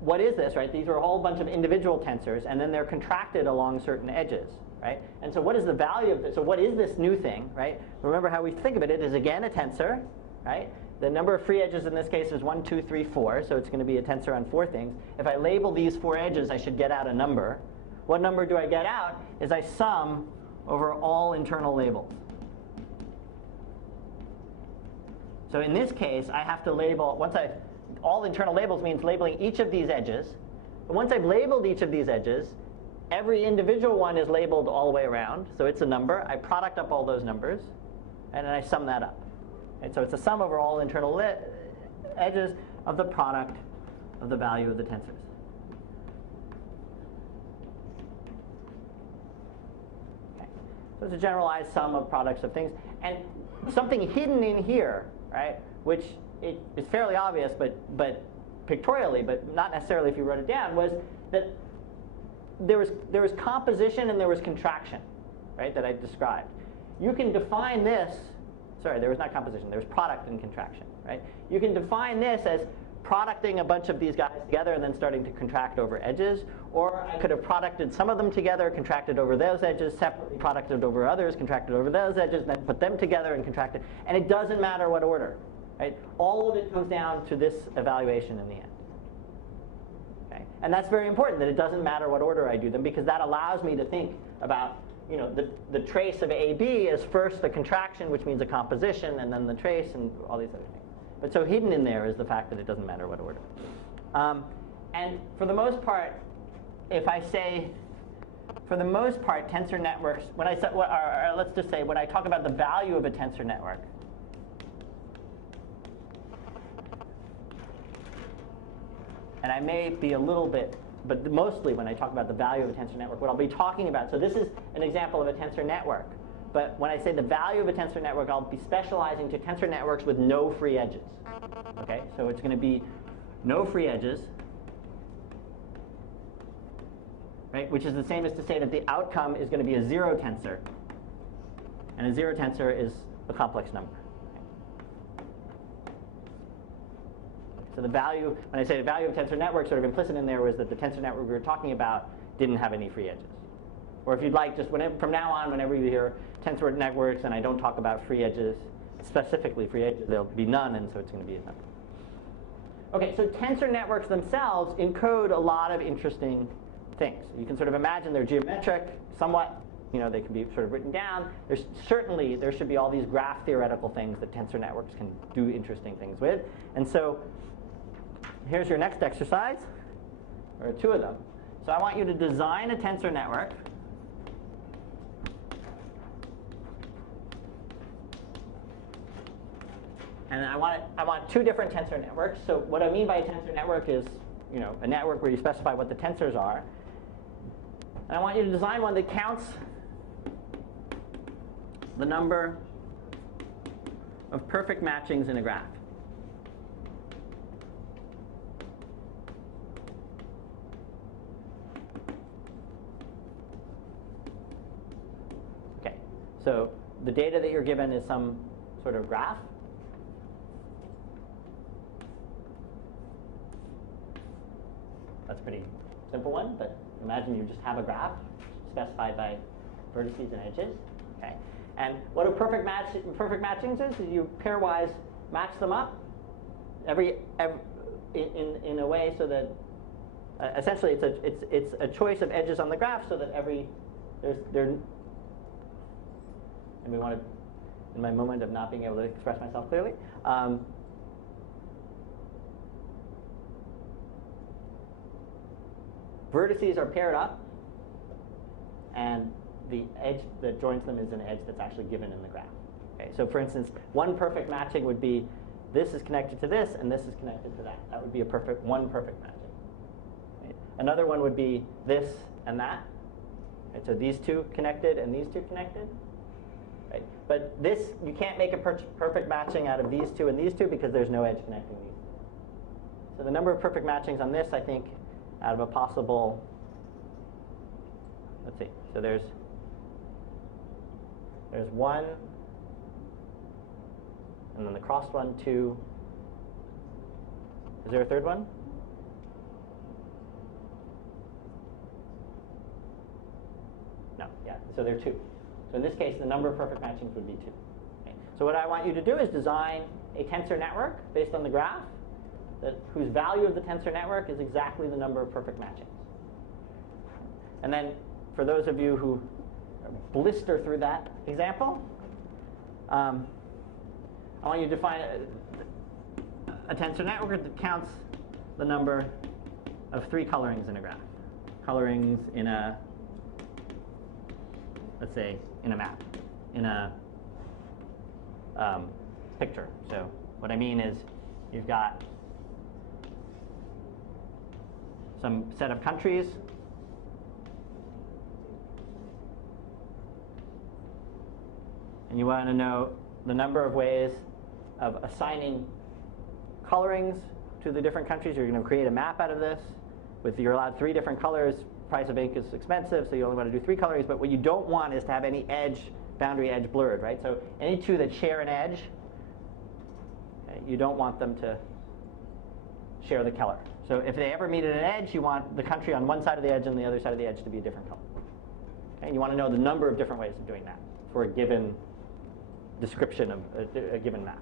what is this, right? These are a whole bunch of individual tensors, and then they're contracted along certain edges, right? And so what is the value of this? So what is this new thing, right? Remember how we think of it is again a tensor, right? The number of free edges in this case is 1, 2, 3, 4, so it's going to be a tensor on 4 things. If I label these 4 edges, I should get out a number. What number do I get out is I sum over all internal labels. So in this case, I have to label, all internal labels means labeling each of these edges. But once I've labeled each of these edges, every individual one is labeled all the way around. So it's a number. I product up all those numbers, and then I sum that up. And so it's a sum over all internal edges of the product of the value of the tensors. Okay. So it's a generalized sum of products of things. And something hidden in here, right, which is fairly obvious, but pictorially, but not necessarily if you wrote it down, was that there was composition and there was contraction, right, that I described. You can define this, sorry, there was not composition, there was product and contraction, right? You can define this as producting a bunch of these guys together and then starting to contract over edges, or I could have producted some of them together, contracted over those edges, separately producted over others, contracted over those edges, then put them together and contracted. And it doesn't matter what order, right? All of it comes down to this evaluation in the end. Okay? And that's very important, that it doesn't matter what order I do them, because that allows me to think about, you know, the trace of AB is first the contraction, which means a composition, and then the trace and all these other things. But so hidden in there is the fact that it doesn't matter what order. And for the most part, if I say, for the most part, tensor networks, when I say, let's just say, when I talk about the value of a tensor network, and I may be a little bit, but mostly when I talk about the value of a tensor network, what I'll be talking about, so this is an example of a tensor network. But when I say the value of a tensor network, I'll be specializing to tensor networks with no free edges. Okay, so it's going to be no free edges, right? Which is the same as to say that the outcome is going to be a zero tensor. And a zero tensor is a complex number. So the value, when I say the value of tensor network, sort of implicit in there was that the tensor network we were talking about didn't have any free edges. Or if you'd like, just whenever, from now on, whenever you hear tensor networks and I don't talk about free edges, specifically free edges, there'll be none, and so it's going to be a number. Okay, so tensor networks themselves encode a lot of interesting things. You can sort of imagine they're geometric, somewhat. They can be sort of written down. There should be all these graph theoretical things that tensor networks can do interesting things with. And so here's your next exercise, or two of them. So I want you to design a tensor network. And I want two different tensor networks. So what I mean by a tensor network is, a network where you specify what the tensors are. And I want you to design one that counts the number of perfect matchings in a graph. Okay, so the data that you're given is some sort of graph. That's a pretty simple one, but imagine you just have a graph specified by vertices and edges. Okay, and what a perfect matchings is you pairwise match them up in a way so that essentially it's a choice of edges on the graph so that and we want to, in my moment of not being able to express myself clearly. Vertices are paired up, and the edge that joins them is an edge that's actually given in the graph. Okay, so for instance, one perfect matching would be this is connected to this, and this is connected to that. That would be one perfect matching. Right? Another one would be this and that. Right? So these two connected and these two connected. Right? But this, you can't make a perfect matching out of these two and these two because there's no edge connecting these. So the number of perfect matchings on this, I think, out of a possible, let's see, so there's one, and then the crossed one, two. Is there a third one? No, yeah, so there are two. So in this case, the number of perfect matchings would be two. Okay. So what I want you to do is design a tensor network based on the graph whose value of the tensor network is exactly the number of perfect matchings. And then for those of you who blister through that example, I want you to define a tensor network that counts the number of three colorings in a graph. Colorings in a, let's say, in a map, in a picture. So what I mean is you've got some set of countries. And you want to know the number of ways of assigning colorings to the different countries. You're going to create a map out of this. You're allowed 3 different colors. Price of ink is expensive, so you only want to do 3 colorings. But what you don't want is to have any boundary edge blurred, right? So any two that share an edge, okay, you don't want them to share the color. So if they ever meet at an edge, you want the country on one side of the edge and the other side of the edge to be a different color. Okay? And you want to know the number of different ways of doing that for a given description of a given map.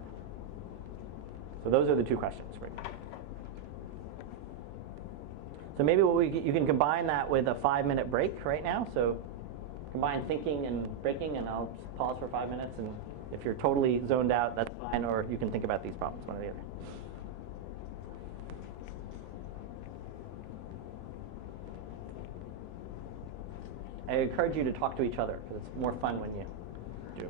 So those are the 2 questions. Right? So maybe you can combine that with a 5-minute break right now. So combine thinking and breaking, and I'll just pause for 5 minutes. And if you're totally zoned out, that's fine, or you can think about these problems, one or the other. I encourage you to talk to each other, because it's more fun when you do.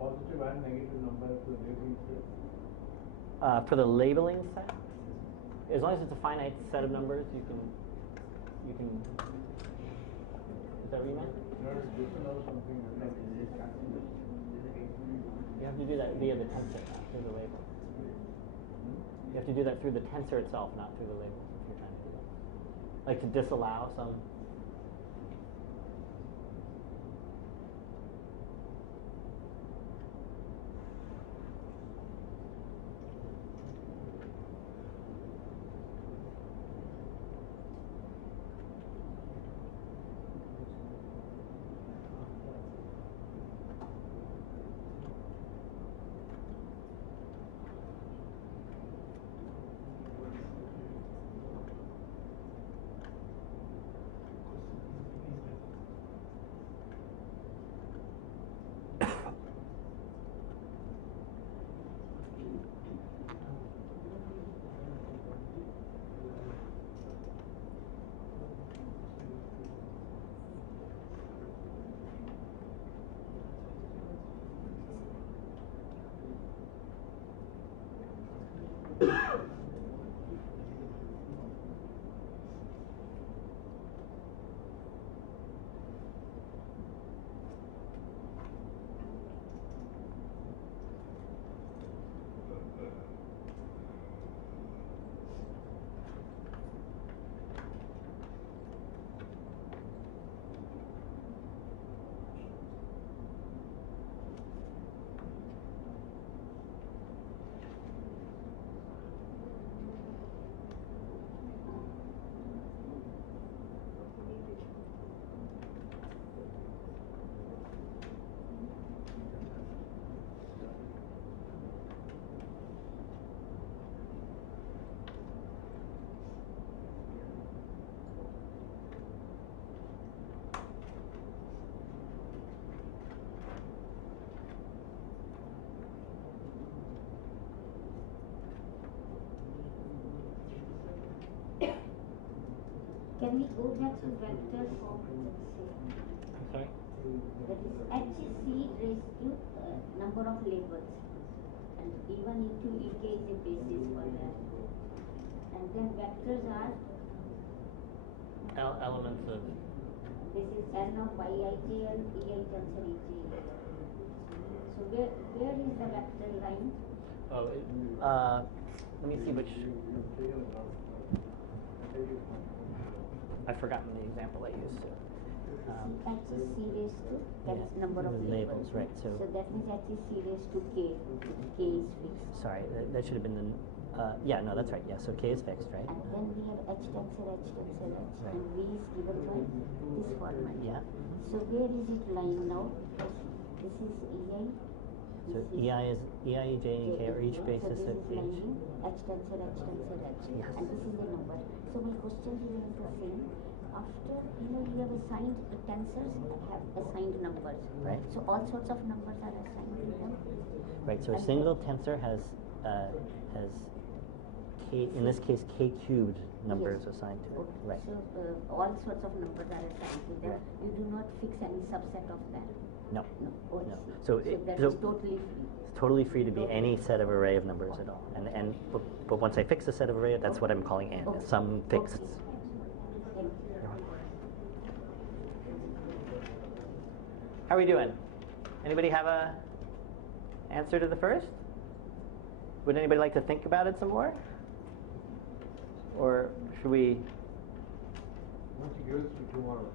positive and negative numbers to the labeling set? For the labeling set, as long as it's a finite set of numbers, you can. Is that what you meant? No, this is also something that You have to do that via the tensor, not through the label. You have to do that through the tensor itself, not through the labels, if you're trying to do that. Like to disallow some. Can we go back to vector form? I'm sorry? That is h is c raised to number of labels, and even into ek is a basis for that. And then vectors are Elements of. this is n of yijl, ei tensor ej. So where is the vector line? Oh, let me see which. I've forgotten the example I used. H is c raised to, that's number of labels. Right. So that means h is c raised to k. K is fixed. sorry, that should have been the. Yeah, no, that's right. Yeah, so k is fixed, right? And then we have h tensor, Right. and v is given by this format. Yeah. So where is it lying now? This is ei. So ei, ej, and k are each basis so of this is lying each. in h tensor, h. Yes. And this is the number. So my question here is the same. After, you have assigned tensors have assigned numbers. Right. So all sorts of numbers are assigned to them. Right. So a single tensor has k. In this case, k cubed numbers Yes. assigned to it. Okay. Right. So all sorts of numbers are assigned to them. Right. You do not fix any subset of that. No. No. Oh, I No. see. So that so is totally free. it's totally free to be any set of array of numbers at all. But once I fix a set of array, that's what I'm calling n. Okay. Some fixed. Okay. Thank you. How are we doing? Anybody have a answer to the first? Would anybody like to think about it some more? Or should we? Why don't you give us to tomorrow?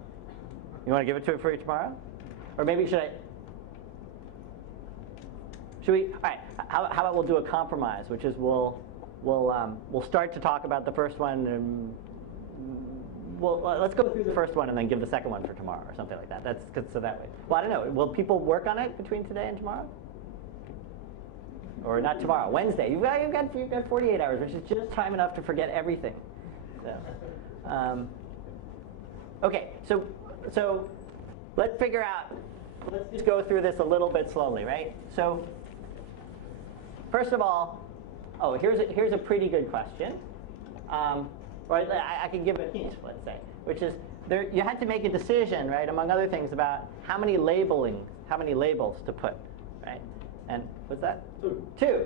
You want to give it to it for you tomorrow? Or maybe should I? Should we? All right. How about we'll do a compromise, which is we'll start to talk about the first one, and let's go through the first one and then give the second one for tomorrow, or something like that. That's good, so that way. Well, I don't know. Will people work on it between today and tomorrow? Or not tomorrow? Wednesday. You've got 48 hours, which is just time enough to forget everything. So, okay. So let's figure out. Let's just go through this a little bit slowly, right? So first of all, here's a pretty good question. Right, I can give a hint, let's say, which is you had to make a decision, right, among other things, about how many labels to put, right? And what's that? 2. 2.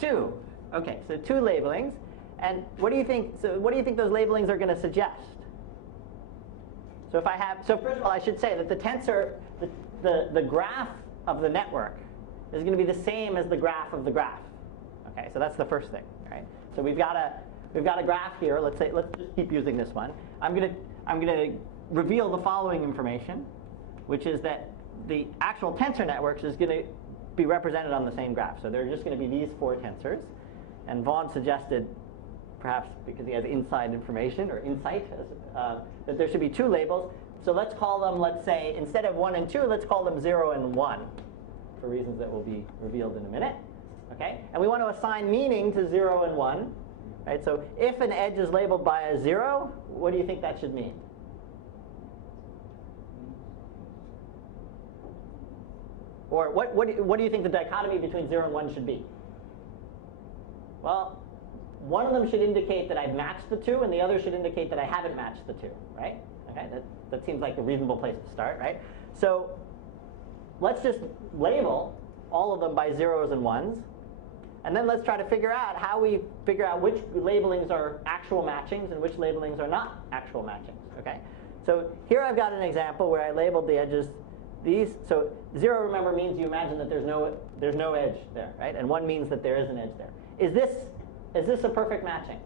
2. Okay, so 2 labelings. And what do you think? So what do you think those labelings are going to suggest? So if I have, so first of all, I should say that the tensor, the graph of the network is going to be the same as the graph of the graph. Okay, so that's the first thing, right? So we've got a graph here. Let's just keep using this one. I'm going to reveal the following information, which is that the actual tensor networks is going to be represented on the same graph. So they're just going to be these 4 tensors. And Vaughan suggested, perhaps because he has inside information or insight, that there should be 2 labels. So let's call them, let's say, instead of 1 and 2, let's call them 0 and 1, for reasons that will be revealed in a minute. Okay? And we want to assign meaning to 0 and 1. Right? So if an edge is labeled by a 0, what do you think that should mean? Or what do you think the dichotomy between 0 and 1 should be? Well, one of them should indicate that I've matched the 2, and the other should indicate that I haven't matched the 2, right? Okay, that seems like a reasonable place to start, right? So let's just label all of them by 0s and 1s, and then let's try to figure out how we figure out which labelings are actual matchings and which labelings are not actual matchings, okay? So here I've got an example where I labeled the edges these. So 0, remember, means you imagine that there's no edge there, right? And 1 means that there is an edge there. Is this a perfect matching?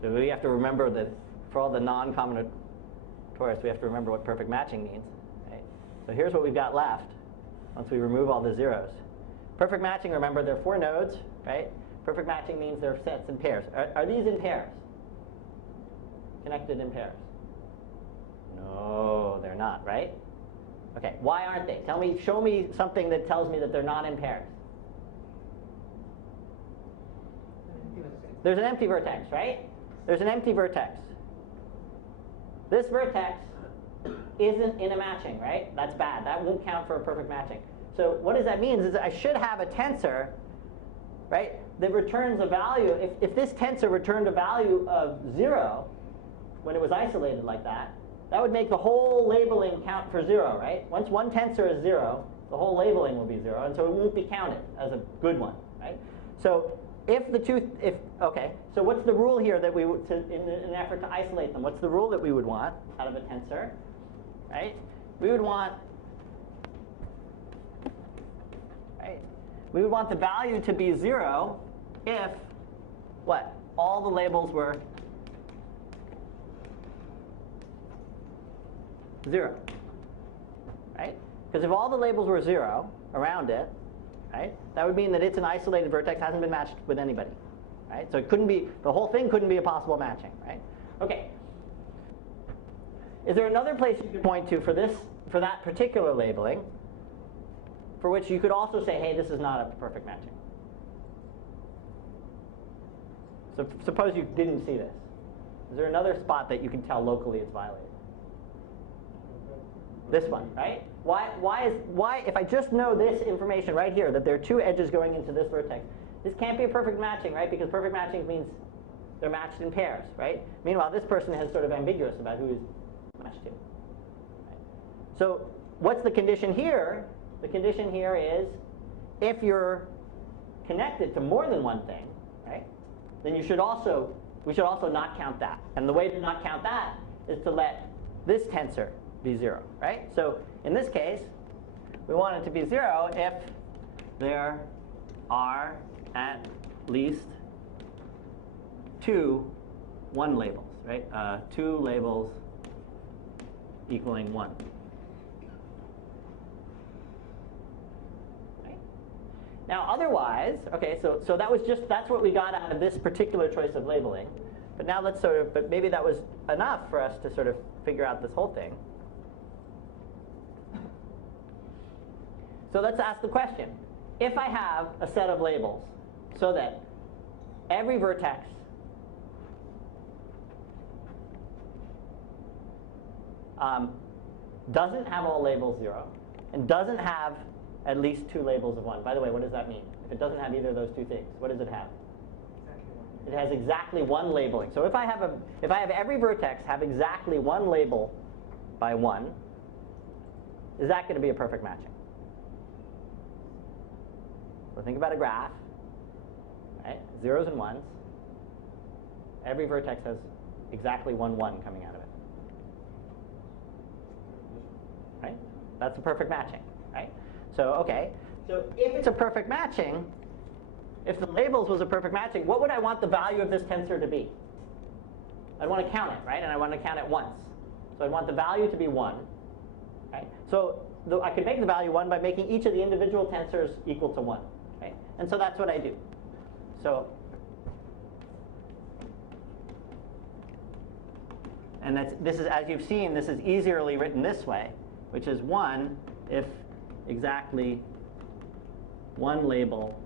So we have to remember that for all the non-combinatorics, we have to remember what perfect matching means. Right? So here's what we've got left once we remove all the zeros. Perfect matching, remember, there are 4 nodes, right? Perfect matching means there are sets in pairs. Are these in pairs? Connected in pairs? No, they're not, right? Okay, why aren't they? Show me something that tells me that they're not in pairs. There's an empty vertex, right? There's an empty vertex. This vertex isn't in a matching, right? That's bad. That won't count for a perfect matching. So what does that mean is I should have a tensor, right, that returns a value. If this tensor returned a value of 0 when it was isolated like that, that would make the whole labeling count for 0, right? Once one tensor is 0, the whole labeling will be 0, and so it won't be counted as a good one, right? So okay, so what's the rule here that we would, in an effort to isolate them, what's the rule that we would want out of a tensor, right? We would want, right? We would want the value to be 0 if, what? All the labels were 0, right? Because if all the labels were 0 around it, right, that would mean that it's an isolated vertex, hasn't been matched with anybody, right? So it couldn't be, the whole thing couldn't be a possible matching, right? Okay. Is there another place you could point to for that particular labeling, for which you could also say, hey, this is not a perfect matching? So suppose you didn't see this. Is there another spot that you can tell locally it's violated? This one, right? Why, if I just know this information right here, that there are 2 edges going into this vertex, this can't be a perfect matching, right? Because perfect matching means they're matched in pairs, right? Meanwhile, this person is sort of ambiguous about who is matched to. Right? So what's the condition here? The condition here is if you're connected to more than one thing, right, then we should also not count that. And the way to not count that is to let this tensor be 0, right? So in this case, we want it to be 0 if there are at least 2 1 labels, right? 2 labels equaling 1. Right? Now otherwise, okay, so that's what we got out of this particular choice of labeling. But now let's but maybe that was enough for us to sort of figure out this whole thing. So let's ask the question. If I have a set of labels so that every vertex doesn't have all labels 0 and doesn't have at least 2 labels of 1. By the way, what does that mean? If it doesn't have either of those 2 things, what does it have? It has exactly 1 labeling. So if I have every vertex have exactly 1 label by 1, is that going to be a perfect matching? So think about a graph, right? Zeros and ones. Every vertex has exactly one coming out of it. Right? That's a perfect matching, right? So, okay. So if it's a perfect matching, if the labels was a perfect matching, what would I want the value of this tensor to be? I'd want to count it, right? And I want to count it once. So I'd want the value to be 1, right? So I could make the value 1 by making each of the individual tensors equal to 1, right? And so that's what I do. So, and this is, as you've seen, this is easily written this way, which is 1 if exactly one label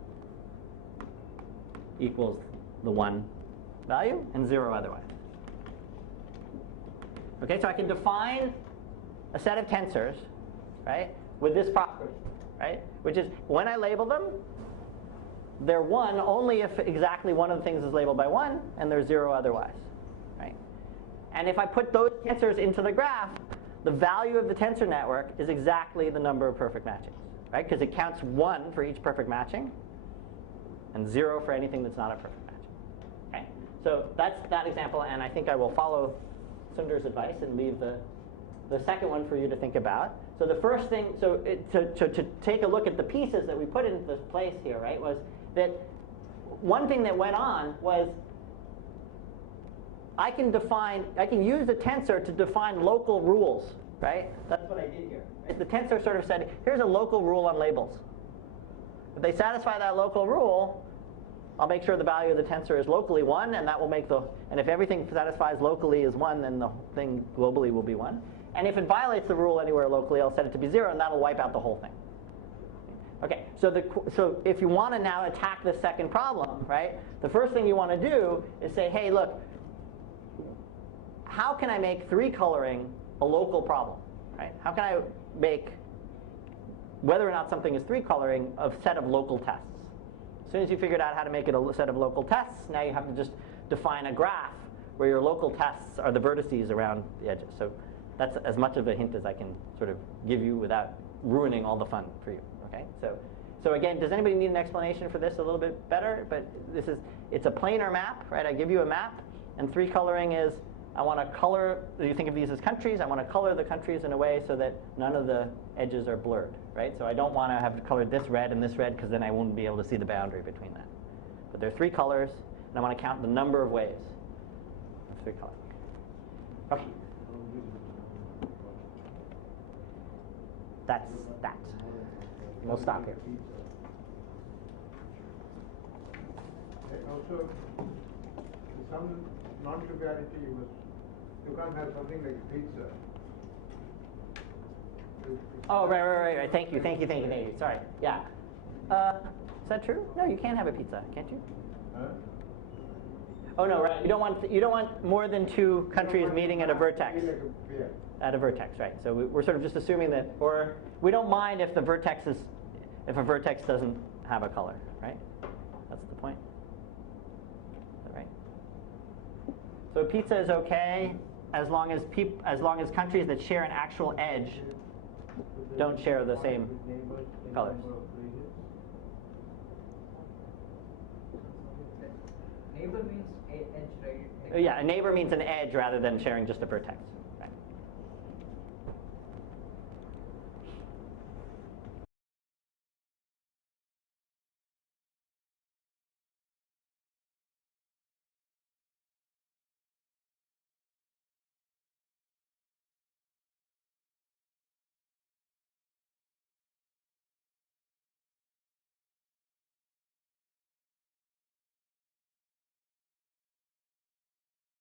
equals the 1 value and 0 otherwise. Okay, so I can define a set of tensors, right, with this property, right, which is when I label them, they're 1 only if exactly one of the things is labeled by 1, and they're 0 otherwise, right? And if I put those tensors into the graph, the value of the tensor network is exactly the number of perfect matchings, right? Because it counts 1 for each perfect matching, and 0 for anything that's not a perfect matching. Okay, so that's that example, and I think I will follow Sundar's advice and leave the second one for you to think about. So the first thing, to take a look at the pieces that we put into this place here, right, was that one thing that went on was I can use the tensor to define local rules, right? That's what I did here. Right? The tensor sort of said, here's a local rule on labels. If they satisfy that local rule, I'll make sure the value of the tensor is locally 1, and that will make and if everything satisfies locally is 1, then the thing globally will be 1. And if it violates the rule anywhere locally, I'll set it to be 0, and that'll wipe out the whole thing. Okay, so if you want to now attack the second problem, right, the first thing you want to do is say, hey, look, how can I make 3 coloring a local problem, right? How can I make whether or not something is 3 coloring a set of local tests? As soon as you figured out how to make it a set of local tests, now you have to just define a graph where your local tests are the vertices around the edges. So that's as much of a hint as I can sort of give you without ruining all the fun for you. Okay? So again, does anybody need an explanation for this a little bit better? But it's a planar map, right? I give you a map, and 3 coloring is I want to color, you think of these as countries, I want to color the countries in a way so that none of the edges are blurred, right? So I don't want to have colored this red and this red because then I won't be able to see the boundary between that. But there are 3 colors, and I want to count the number of ways of 3 colors. Okay. That's that. We'll stop here. Also, some non-triviality was you can't have something like pizza. Oh, right. Thank you. Sorry. Yeah. Is that true? No, you can't have a pizza, can't you? Huh? Oh no, right. You don't want more than 2 countries meeting at a vertex. Yeah. At a vertex, right? So we're sort of just assuming that, or we don't mind if a vertex doesn't have a color, right? That's the point. Is that right? So pizza is okay as long as countries that share an actual edge don't share the same colors. Neighbor means edge, right? Yeah, a neighbor means an edge rather than sharing just a vertex.